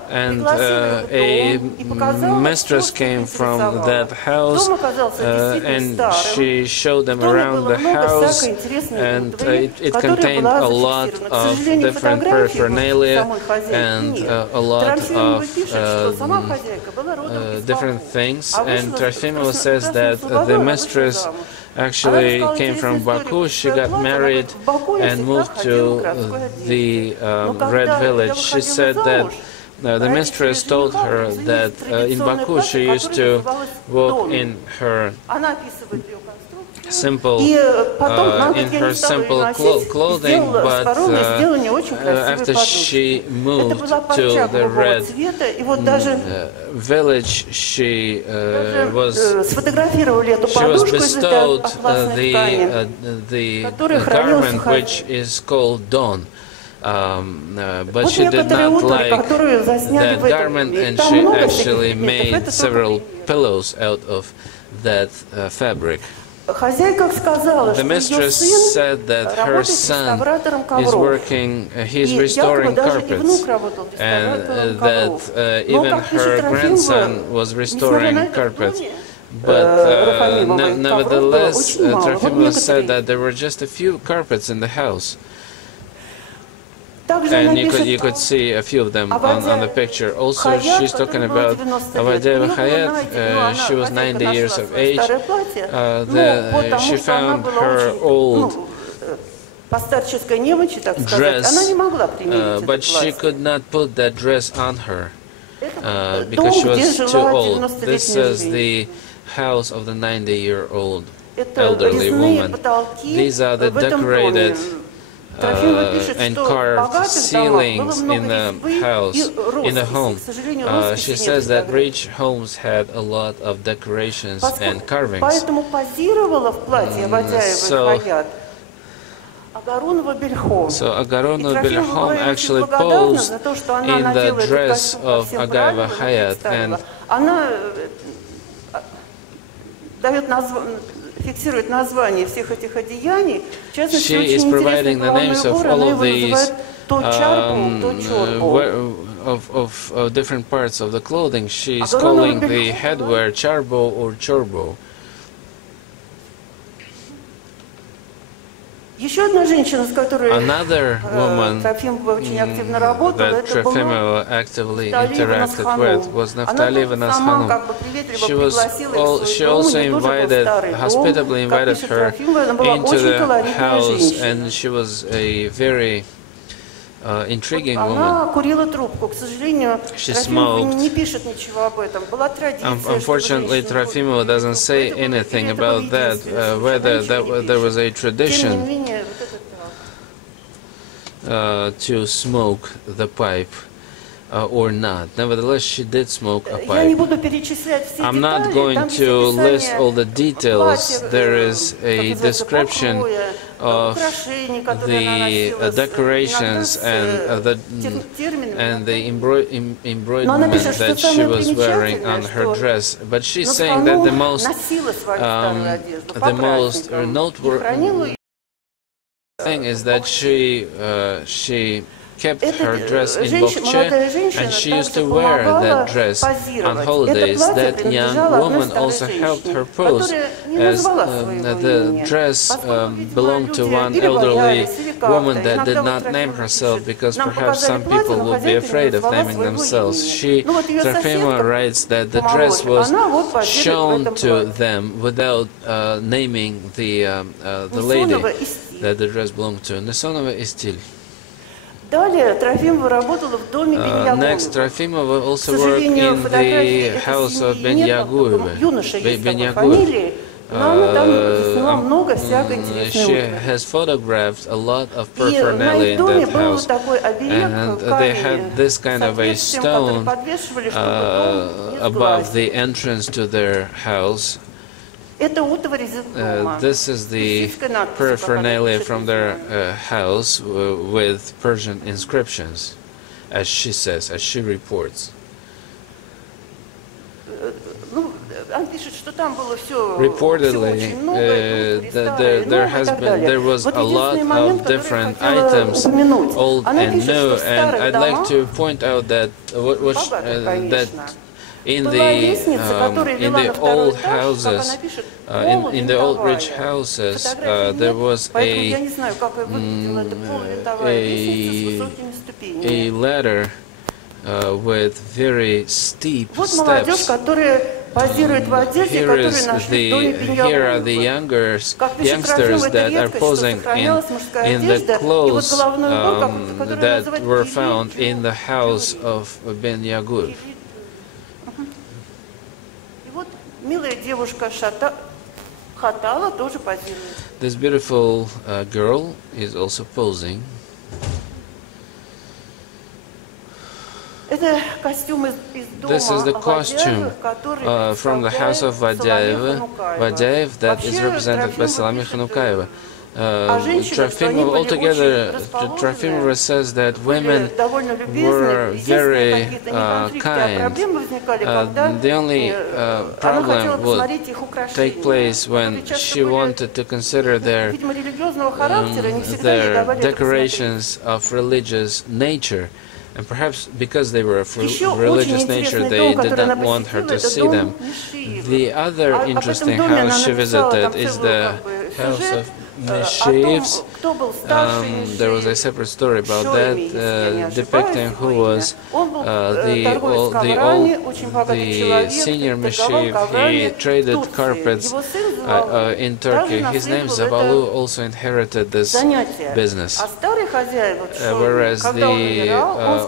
and a mistress came from that house, and she showed them around the house, and it contained a lot of different paraphernalia and a lot of different things. And Trofimova says that the mistress actually came from Baku. She got married and moved to the Red Village. She said that the mistress told her that in Baku she used to walk in her simple clothing, but after she moved to the red village, she was bestowed the garment which is called don. But she did not like that garment, and she actually made several pillows out of that fabric. The mistress said that her son is working, he's restoring carpets, and that even her grandson was restoring carpets. But nevertheless, Trofimova said that there were just a few carpets in the house. And you could see a few of them on the picture. Also, she's talking about Avadeva Hayat. She was 90 years of age. She found her old dress, but she could not put that dress on her because she was too old. This is the house of the 90-year-old elderly woman. These are the decorated and carved ceilings in the house, in the home. She says that rich homes had a lot of decorations and carvings. So Agaronova Belhom actually posed in the dress of Agava Hayat, and she is providing the names of all of these of different parts of the clothing. She is calling the headwear charbo or chorbo. Another woman that Trofimova actively interacted with was Naftalieva Nashanov. She also hospitably invited her into the house, and she was a very intriguing woman. She smoked. Unfortunately, Trofimova doesn't say anything about that, whether there was a tradition to smoke the pipe or not. Nevertheless, she did smoke a pipe. I'm not going to list all the details. There is a description of the decorations and the embroiderment that she was wearing on her dress. But she's saying that the most noteworthy thing is that she kept her dress in Bokche, and she used to wear that dress on holidays. That young woman also helped her pose, as the dress belonged to one elderly woman that did not name herself, because perhaps some people would be afraid of naming themselves. Trofimova writes that the dress was shown to them without naming the lady that the dress belonged to. Nesonova is still. Next, Trofimova also worked in the house of Ben-Yaguev. She has photographed a lot of paraphernalia in that house, and they had this kind of a stone above the entrance to their house. This is the paraphernalia from their house with Persian inscriptions, as she says, as she reports. Reportedly, there was a lot of different items, old and new, and I'd like to point out that in the old houses, in the old rich houses, there was a ladder with very steep steps, Here are the youngsters that are posing in the clothes that were found in the house of Ben Yagur. This beautiful girl is also posing. This is the costume from the house of Vadyaev that is represented by Salome Khanukayeva. Trofimova, altogether, Trofimova says that women were very kind. The only problem would take place when she wanted to consider their decorations of religious nature. And perhaps because they were of religious nature, they did not want her to see them. The other interesting house she visited is the house of Mishievs. There was a separate story about that, depicting who was the senior Mishiev. He traded carpets in Turkey. His name Zavalu also inherited this business. Whereas the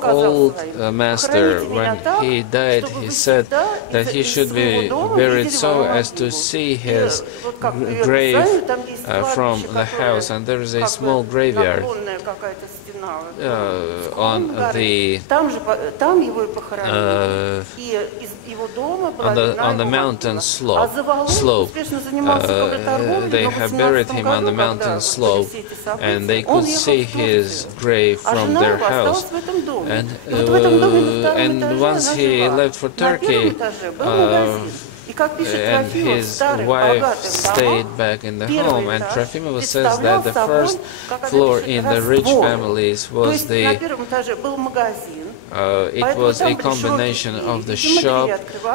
old master, when he died, he said that he should be buried so as to see his grave from the house, and there is a small graveyard on the mountain slope. They have buried him on the mountain slope, and they could see his grave from their house. And once he left for Turkey, and his wife stayed back in the home, and Trofimova says that the first floor in the rich families was it was a combination of the shop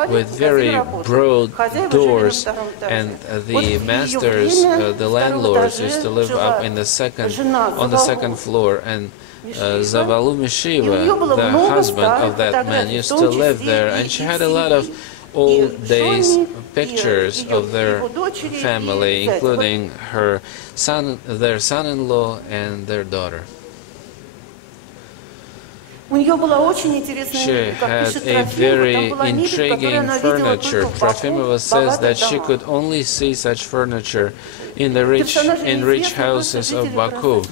with very broad doors, and the masters, the landlords, used to live up in on the second floor, and Zavalu Mishieva, the husband of that man, used to live there, and she had a lot of old days pictures of their family, including their son-in-law and their daughter. She had a very intriguing furniture. Trofimova says that she could only see such furniture in rich houses of Baku.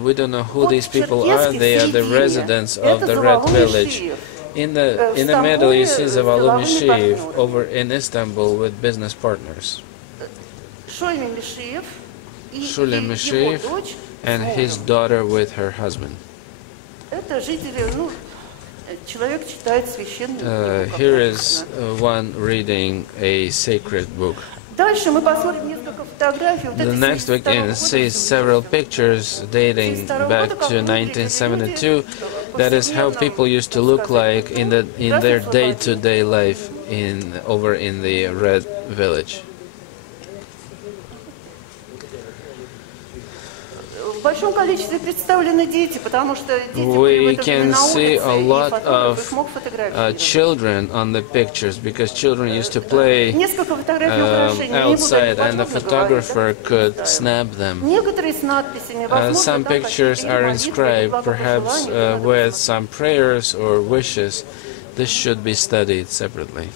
We don't know who these people are. They are the residents of the Red Village. In the middle, you see Zavalu Mishiev over in Istanbul with business partners. Shule Mishiev and his daughter with her husband. Here is one reading a sacred book. The next we can see several pictures dating back to 1972. That is how people used to look like in their day-to-day life over in the Red Village. We can see a lot of children on the pictures, because children used to play outside and the photographer could snap them. Some pictures are inscribed, perhaps with some prayers or wishes. This should be studied separately.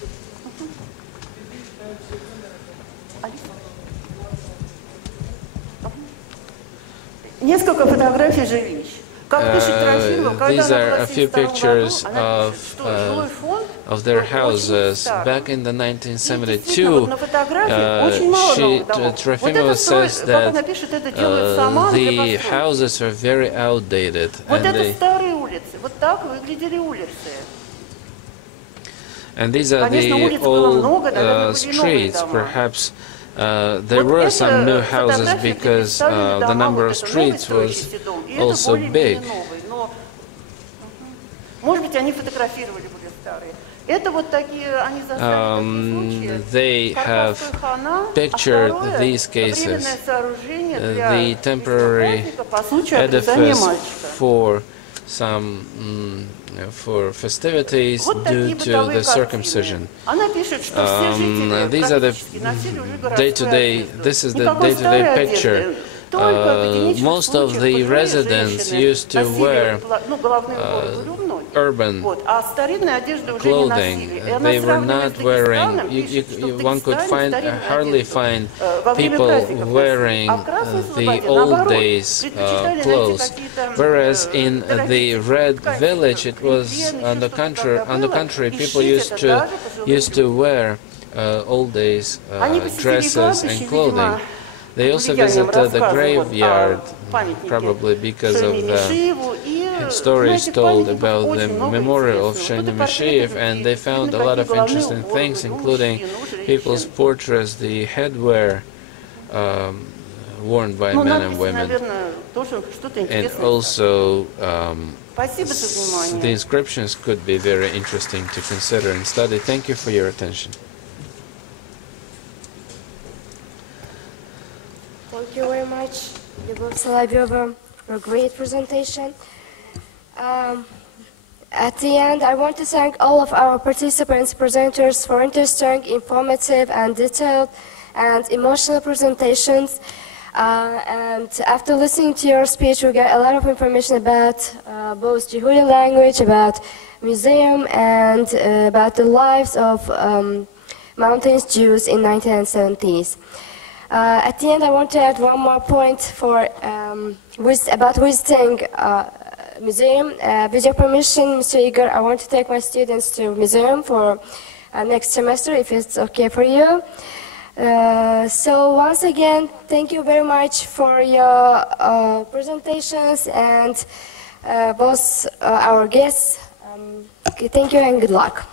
These are a few pictures of their houses. Back in the 1972, Trofimova says that the houses are very outdated, and these are the old streets. Perhaps there were some new houses because the number of streets was also big. They have pictured these cases, the temporary edifice for some for festivities due to the circumcision. These are the day-to-day. This is the day-to-day picture. Most of the residents used to wear urban clothing. They were not wearing. One could hardly find people wearing the old days clothes. Whereas in the Red Village, it was on the contrary. People used to wear old days dresses and clothing. They also visited the graveyard, probably because of the stories told about the memorial of Ethnopedagogy, and they found a lot of interesting things, including people's portraits, the headwear worn by men and women, and also the inscriptions could be very interesting to consider and study. Thank you for your attention. Thank you very much, Lyubov, Solovieva, for a great presentation. At the end, I want to thank all of our participants, presenters, for interesting, informative, and detailed and emotional presentations. And after listening to your speech, we got a lot of information about both Juhuri language, about museum, and about the lives of Mountain Jews in 1970s. At the end, I want to add one more point about visiting museum. With your permission, Mr. Igor, I want to take my students to museum for next semester, if it's okay for you. So once again, thank you very much for your presentations and both our guests. Thank you and good luck.